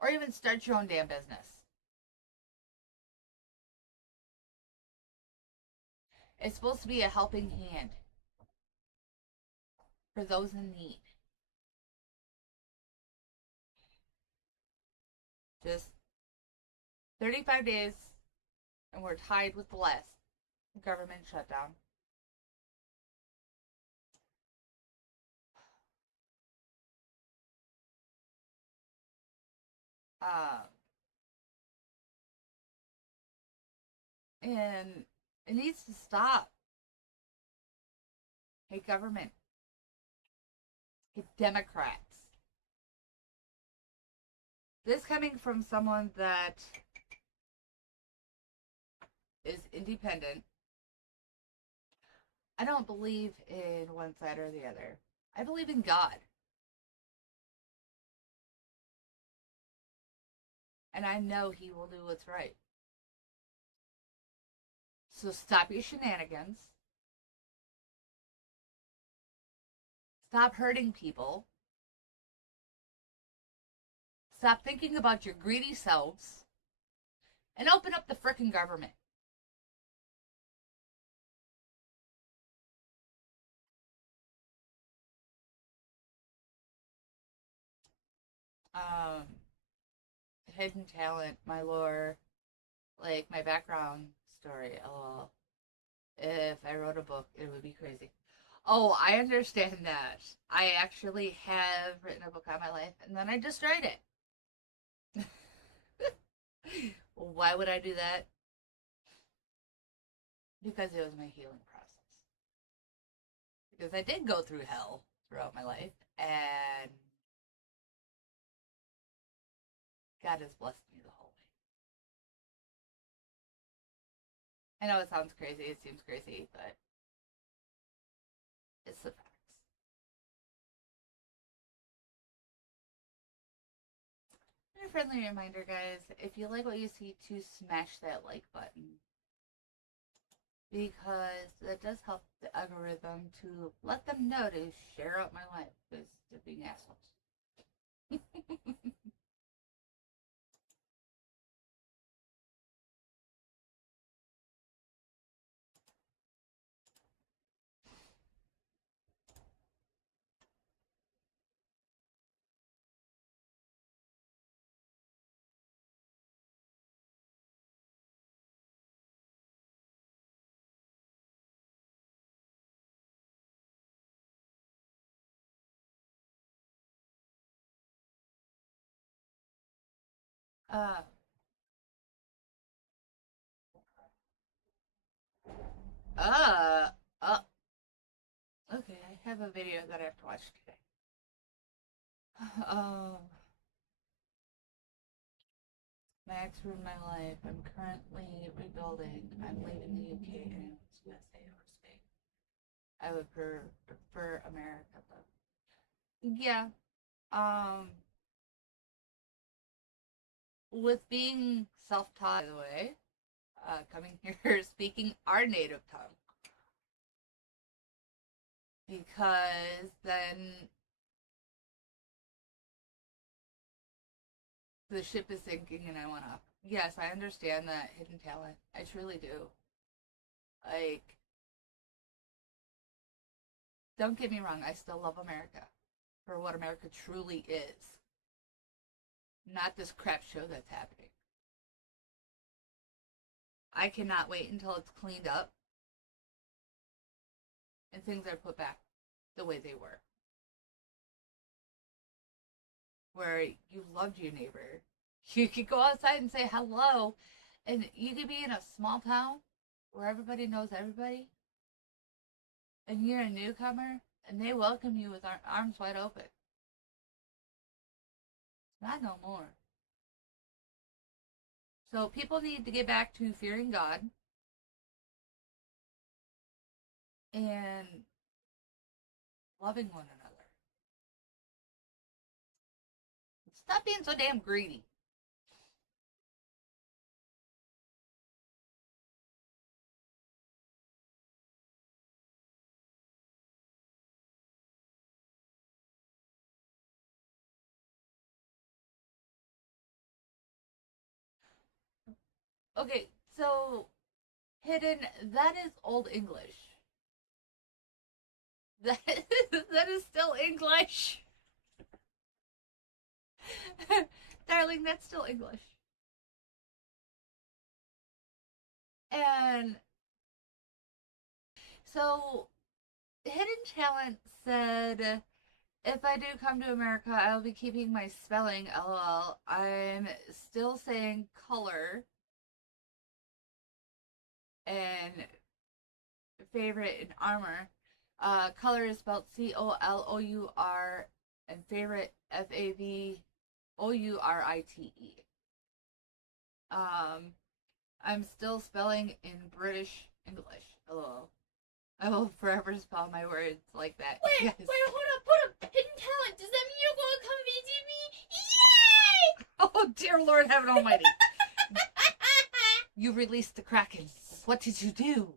Or even start your own damn business. It's supposed to be a helping hand for those in need. Just 35 days and we're tied with the last government shutdown. And it needs to stop. Hey, government. Hey, Democrats. This coming from someone that is independent. I don't believe in one side or the other. I believe in God. And I know He will do what's right. So stop your shenanigans. Stop hurting people. Stop thinking about your greedy selves. And open up the frickin' government. Hidden talent, my lore, like my background story. LOL. If I wrote a book, it would be crazy. Oh, I understand that. I actually have written a book on my life, and then I destroyed it. Why would I do that? Because it was my healing process. Because I did go through hell throughout my life, and God has blessed me the whole way. I know it sounds crazy, it seems crazy, but it's the facts. And a friendly reminder, guys, if you like what you see, to smash that like button. Because that does help the algorithm to let them know to share out my life, because they're being assholes. uh, uh, uh, okay, I have a video that I have to watch today. My ex ruined my life. I'm currently rebuilding. I'm leaving the UK and USA or Spain. I would prefer America though. Yeah. Um, with being self-taught, by the way, coming here speaking our native tongue, because then the ship is sinking and I want to. Yes, I understand that hidden talent. I truly do. Like, don't get me wrong. I still love America for what America truly is, not this crap show that's happening. I cannot wait until it's cleaned up and things are put back the way they were. Where you loved your neighbor. You could go outside and say hello, and you could be in a small town where everybody knows everybody, and you're a newcomer, and they welcome you with arms wide open. Not no more. So people need to get back to fearing God and loving one another. Stop being so damn greedy. Okay, so hidden, that is old English. That is still English. Darling, that's still English. And so, Hidden Talent said, if I do come to America, I'll be keeping my spelling, lol. I'm still saying color and favorite in armor. Color is spelled COLOUR and favorite FAVOURITE. I'm still spelling in British English. LOL. I will forever spell my words like that. Wait, Yes. hold up. Hidden talent. Does that mean you're going to come visit me? Yay! Oh, dear Lord Heaven Almighty. You released the Kraken. What did you do?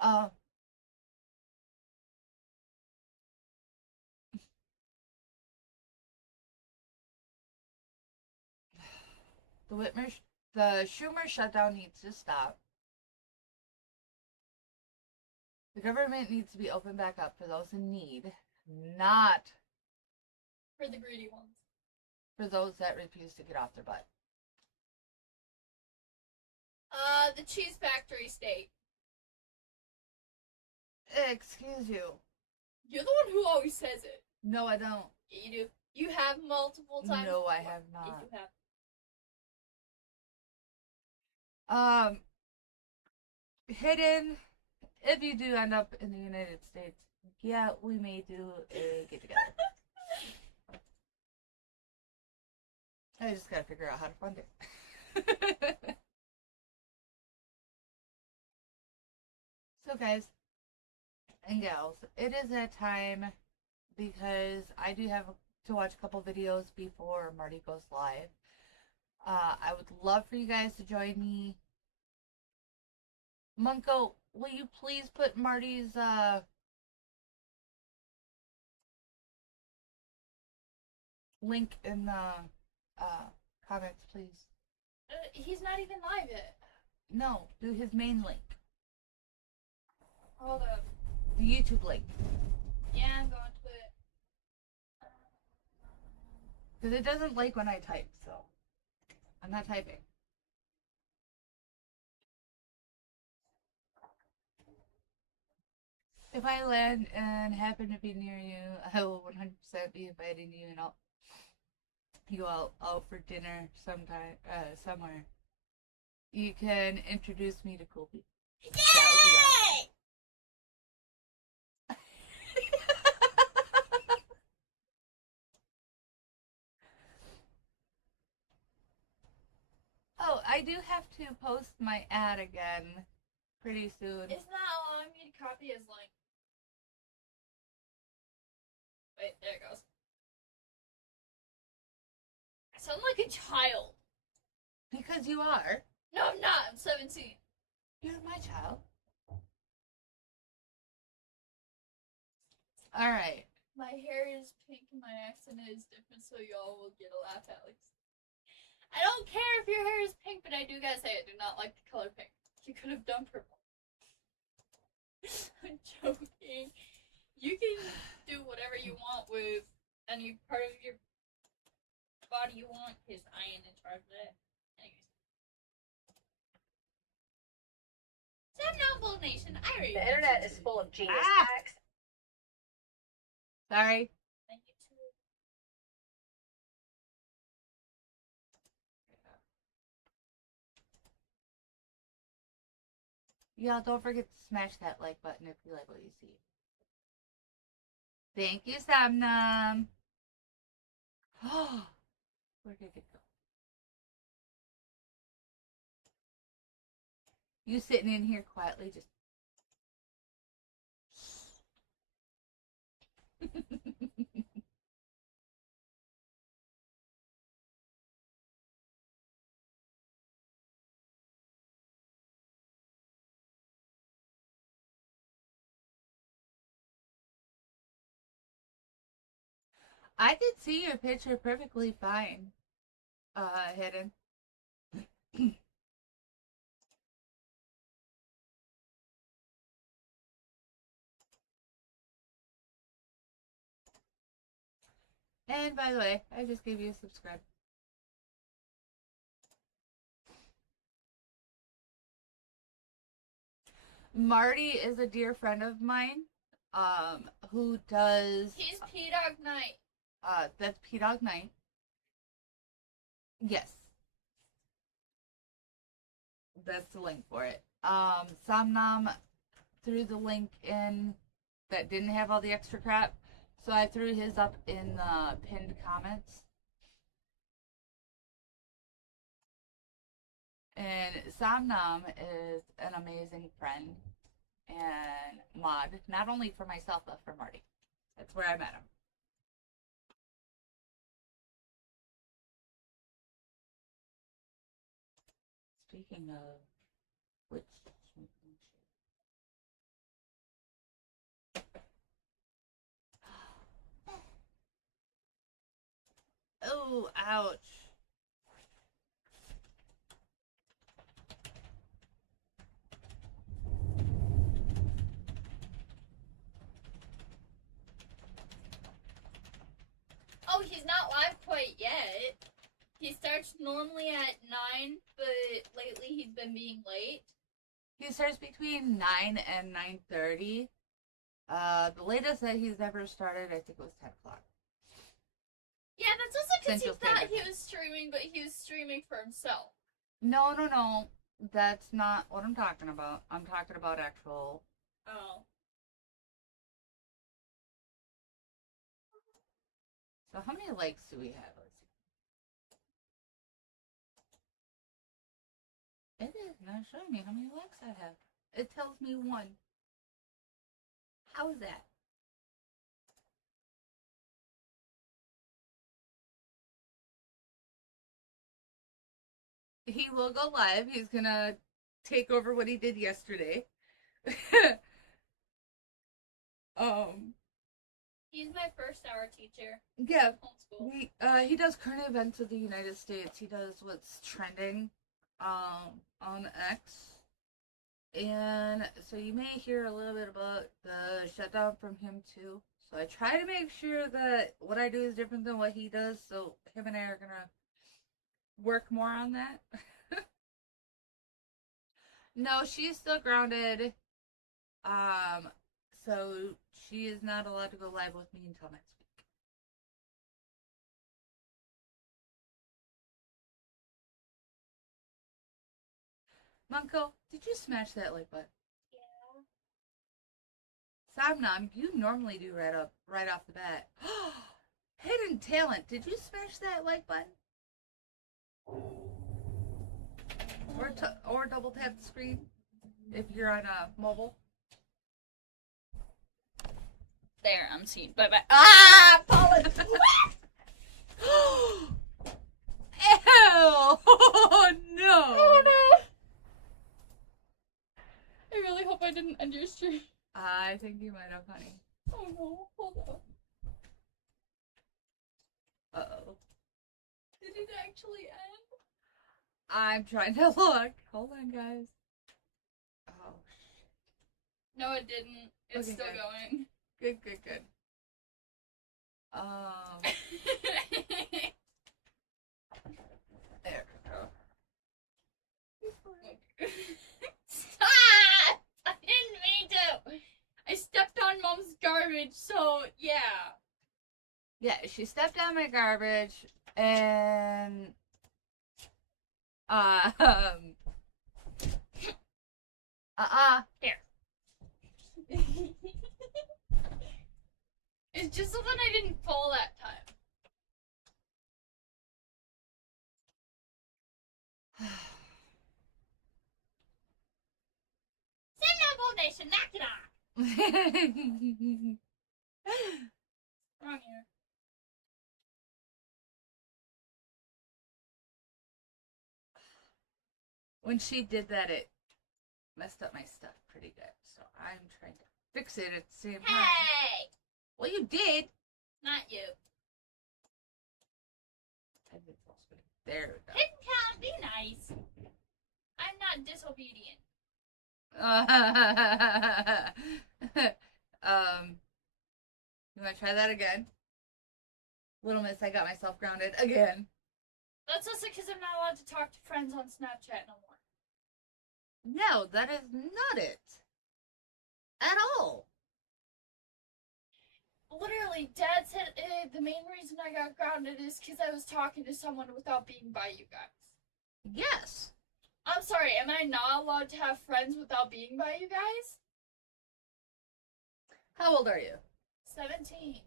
um, the Schumer shutdown needs to stop. The government needs to be opened back up for those in need, not For the greedy ones. for those that refuse to get off their butt. The cheese factory state. Excuse you. You're the one who always says it. No, I don't. You do. You have multiple times. No, I before. have Yes, not. you have. Hidden, if you do end up in the United States, yeah, we may do a get together. I just gotta figure out how to fund it. So, guys and gals, it is that time because I do have to watch a couple videos before Marty goes live. I would love for you guys to join me. Munko, will you please put Marty's link in the comments, please? He's not even live yet. No, do his main link. Hold up. The YouTube link. Yeah, I'm going to it. Because it doesn't like when I type, so I'm not typing. If I land and happen to be near you, I will 100% be inviting you and I'll you all out for dinner sometime, somewhere. You can introduce me to cool people. Yay! That would be awesome. Oh, I do have to post my ad again pretty soon. It's not allowing me to copy his link. Wait, there it goes. I sound like a child. Because you are. No, I'm not. I'm 17. You're my child. Alright. My hair is pink and my accent is different, so y'all will get a laugh, Alex. I don't care if your hair is pink, but I do gotta say I do not like the color pink. You could have done purple. I'm joking. You can do whatever you want with any part of your body you want, because I ain't in charge of that. Anyways. Some Nation, I already The internet is full of genius Ah! hacks. Sorry. Thank you too. Y'all don't forget to smash that like button if you like what you see. Thank you, Samnam. Oh, where did it go? You sitting in here quietly just. I could see your picture perfectly fine, Hidden. And by the way, I just gave you a subscribe. Marty is a dear friend of mine, who does. He's P-Dog Knight. That's P-Dog Knight. Yes. That's the link for it. Samnam threw the link in that didn't have all the extra crap, so I threw his up in the pinned comments. And Samnam is an amazing friend and mod, not only for myself, but for Marty. That's where I met him. Speaking of which, oh, ouch. Oh, he's not live quite yet. He starts normally at 9, but lately he's been being late. He starts between 9 and 9:30. The latest that he's ever started, I think, was 10 o'clock. Yeah, that's also because he Central thought Standard he Time. was streaming, but he was streaming for himself. No. That's not what I'm talking about. I'm talking about actual. Oh. So how many likes do we have? Let's see. It is not showing me how many likes I have. It tells me 1. How is that? He will go live. He's gonna take over what he did yesterday. He's my first hour teacher. Yeah. Homeschool. He does current events of the United States. He does what's trending on X. And so you may hear a little bit about the shutdown from him too. So I try to make sure that what I do is different than what he does. So him and I are gonna work more on that. No, she's still grounded. So she is not allowed to go live with me until next week. Monko, did you smash that like button? Yeah. Somnom, you normally do right off the bat. Hidden talent, did you smash that like button? Or double tap the screen if you're on a mobile. There, I'm seen. Bye bye. Ah, Paula. Ew! Oh no! Oh no! I really hope I didn't end your stream. I think you might have, honey. Oh no, hold up. Uh-oh. Did it actually end? I'm trying to look. Hold on, guys. Oh, shit. No, it didn't. It's Okay, still good. going. Good. There we go. Stop! I didn't mean to. I stepped on Mom's garbage, so yeah. Yeah, she stepped on my garbage and Here. It's just so that I didn't fall that time. Send that foundation, knock it off. Wrong here. When she did that, it messed up my stuff pretty good. So I'm trying to fix it at the same time. Hey! Well, you did. Not you. There we go. Hidden talent, be nice. I'm not disobedient. You want to try that again? Little miss, I got myself grounded again. That's also because I'm not allowed to talk to friends on Snapchat no more. No, that is not it. At all. Literally, Dad said the main reason I got grounded is because I was talking to someone without being by you guys. Yes. I'm sorry, am I not allowed to have friends without being by you guys? How old are you? 17.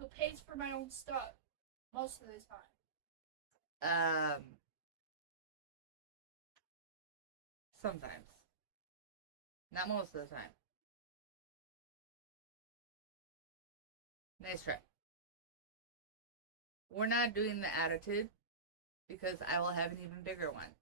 Who pays for my own stuff most of the time. Sometimes. Not most of the time. Nice try. We're not doing the attitude because I will have an even bigger one.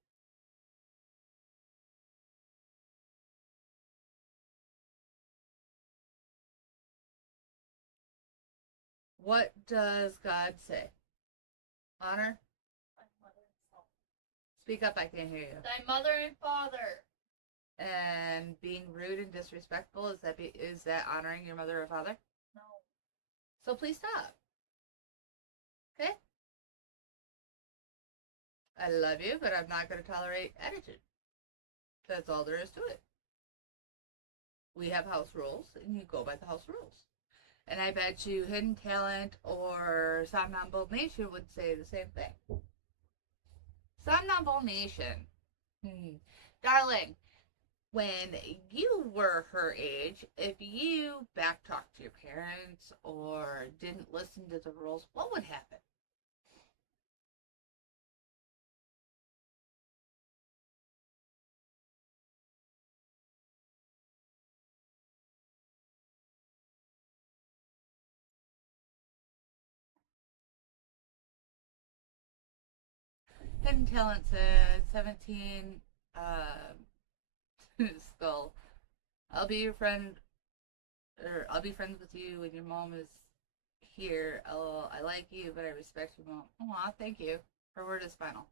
What does God say? Honor? My mother and father. Speak up, I can't hear you. Thy mother and father. And being rude and disrespectful, is that honoring your mother or father? No. So please stop. Okay? I love you, but I'm not going to tolerate attitude. That's all there is to it. We have house rules, and you go by the house rules. And I bet you Hidden Talent or Somnambule Nation would say the same thing. Somnambule Nation. Darling, when you were her age, if you backtalked to your parents or didn't listen to the rules, what would happen? Hidden Talent said 17 Skull. I'll be your friend, or I'll be friends with you when your mom is here. I like you, but I respect your mom. Aw, thank you. Her word is final.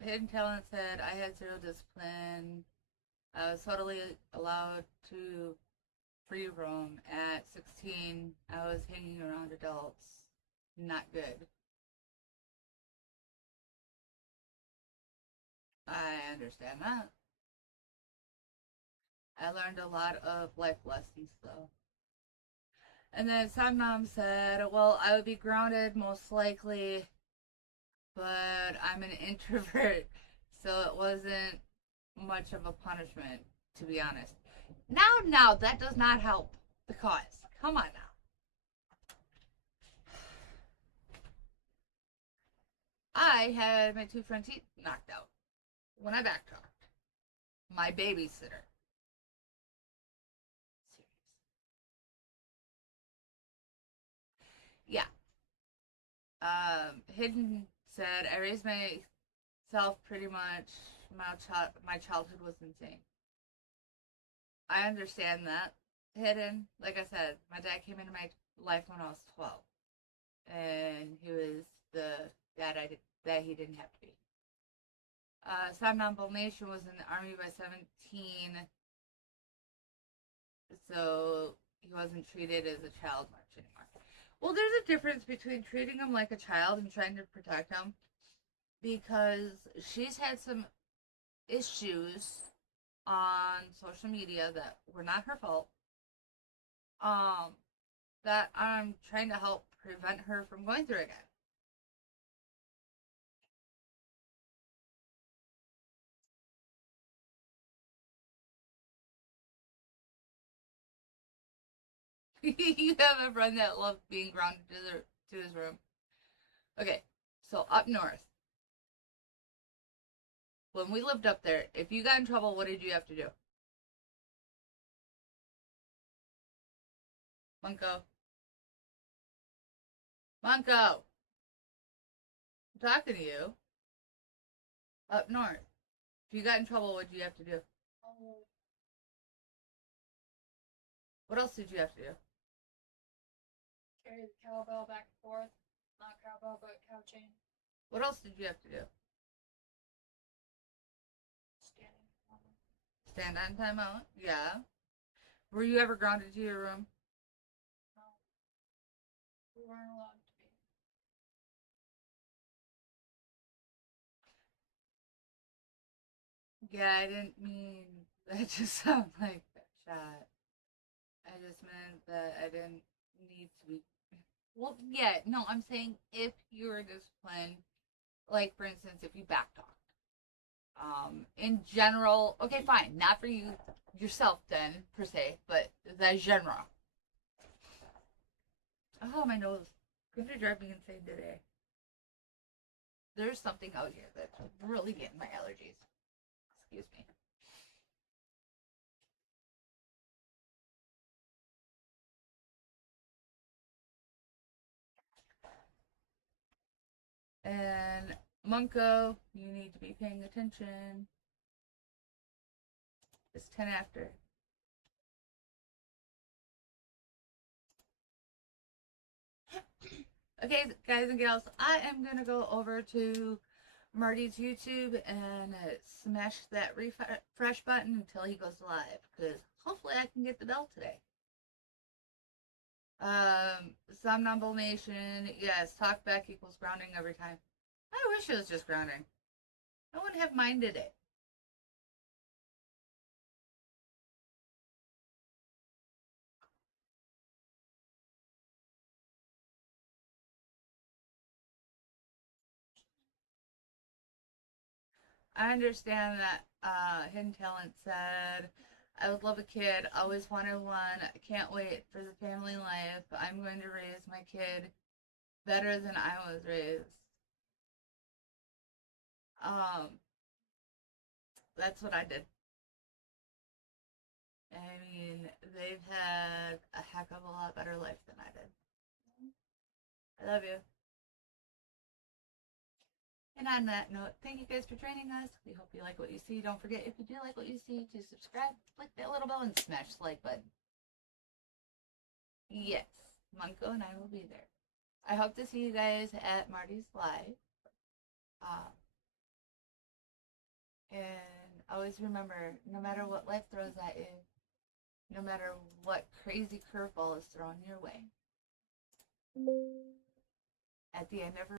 Hidden Talent said, I had zero discipline. I was totally allowed to free roam. At 16, I was hanging around adults. Not good. I understand that. I learned a lot of life lessons, though. And then some mom said, well, I would be grounded most likely, but I'm an introvert, so it wasn't much of a punishment, to be honest. Now, that does not help the cause. Come on now. I had my 2 front teeth knocked out when I backtalked. My babysitter. Yeah. Hidden said, I raised myself pretty much. My childhood was insane. I understand that. Hidden, like I said, my dad came into my life when I was 12. And he was the dad that he didn't have to be. Somnambule Nation was in the army by 17. So he wasn't treated as a child much anymore. Well, there's a difference between treating him like a child and trying to protect him, because she's had some issues on social media that were not her fault, that I'm trying to help prevent her from going through again. You have a friend that loved being grounded to his room. Okay, so up north, when we lived up there, if you got in trouble, what did you have to do? Munko. I'm talking to you. Up north, if you got in trouble, what did you have to do? What else did you have to do? Carry the cowbell back and forth. Not cowbell, but cow chain. What else did you have to do? Stand on timeout? Yeah. Were you ever grounded to your room? No. We weren't allowed to be. Yeah, I didn't mean that to sound like that shot. I just meant that I didn't need to be. Well, yeah, no, I'm saying if you were disciplined, like for instance, if you backtalked. In general, okay, fine, not for you yourself then per se, but the genre. Oh, my nose. Going to drive me insane today. There's something out here that's really getting my allergies. Excuse me. And Munko, you need to be paying attention. It's 10 after. Okay, guys and gals, I am gonna go over to Marty's YouTube and smash that refresh button until he goes live, because hopefully I can get the bell today. Somnambul Nation, yes, talkback equals grounding every time. I wish it was just grounding. I wouldn't have minded it. I understand that Hidden Talent said, I would love a kid, always wanted one, can't wait for the family life. I'm going to raise my kid better than I was raised. That's what I did. I mean, they've had a heck of a lot better life than I did. I love you. And on that note, thank you guys for joining us. We hope you like what you see. Don't forget, if you do like what you see, to subscribe, click that little bell, and smash the like button. Yes, Monko and I will be there. I hope to see you guys at Marty's Live. And always remember, no matter what life throws at you, no matter what crazy curveball is thrown your way, at the end of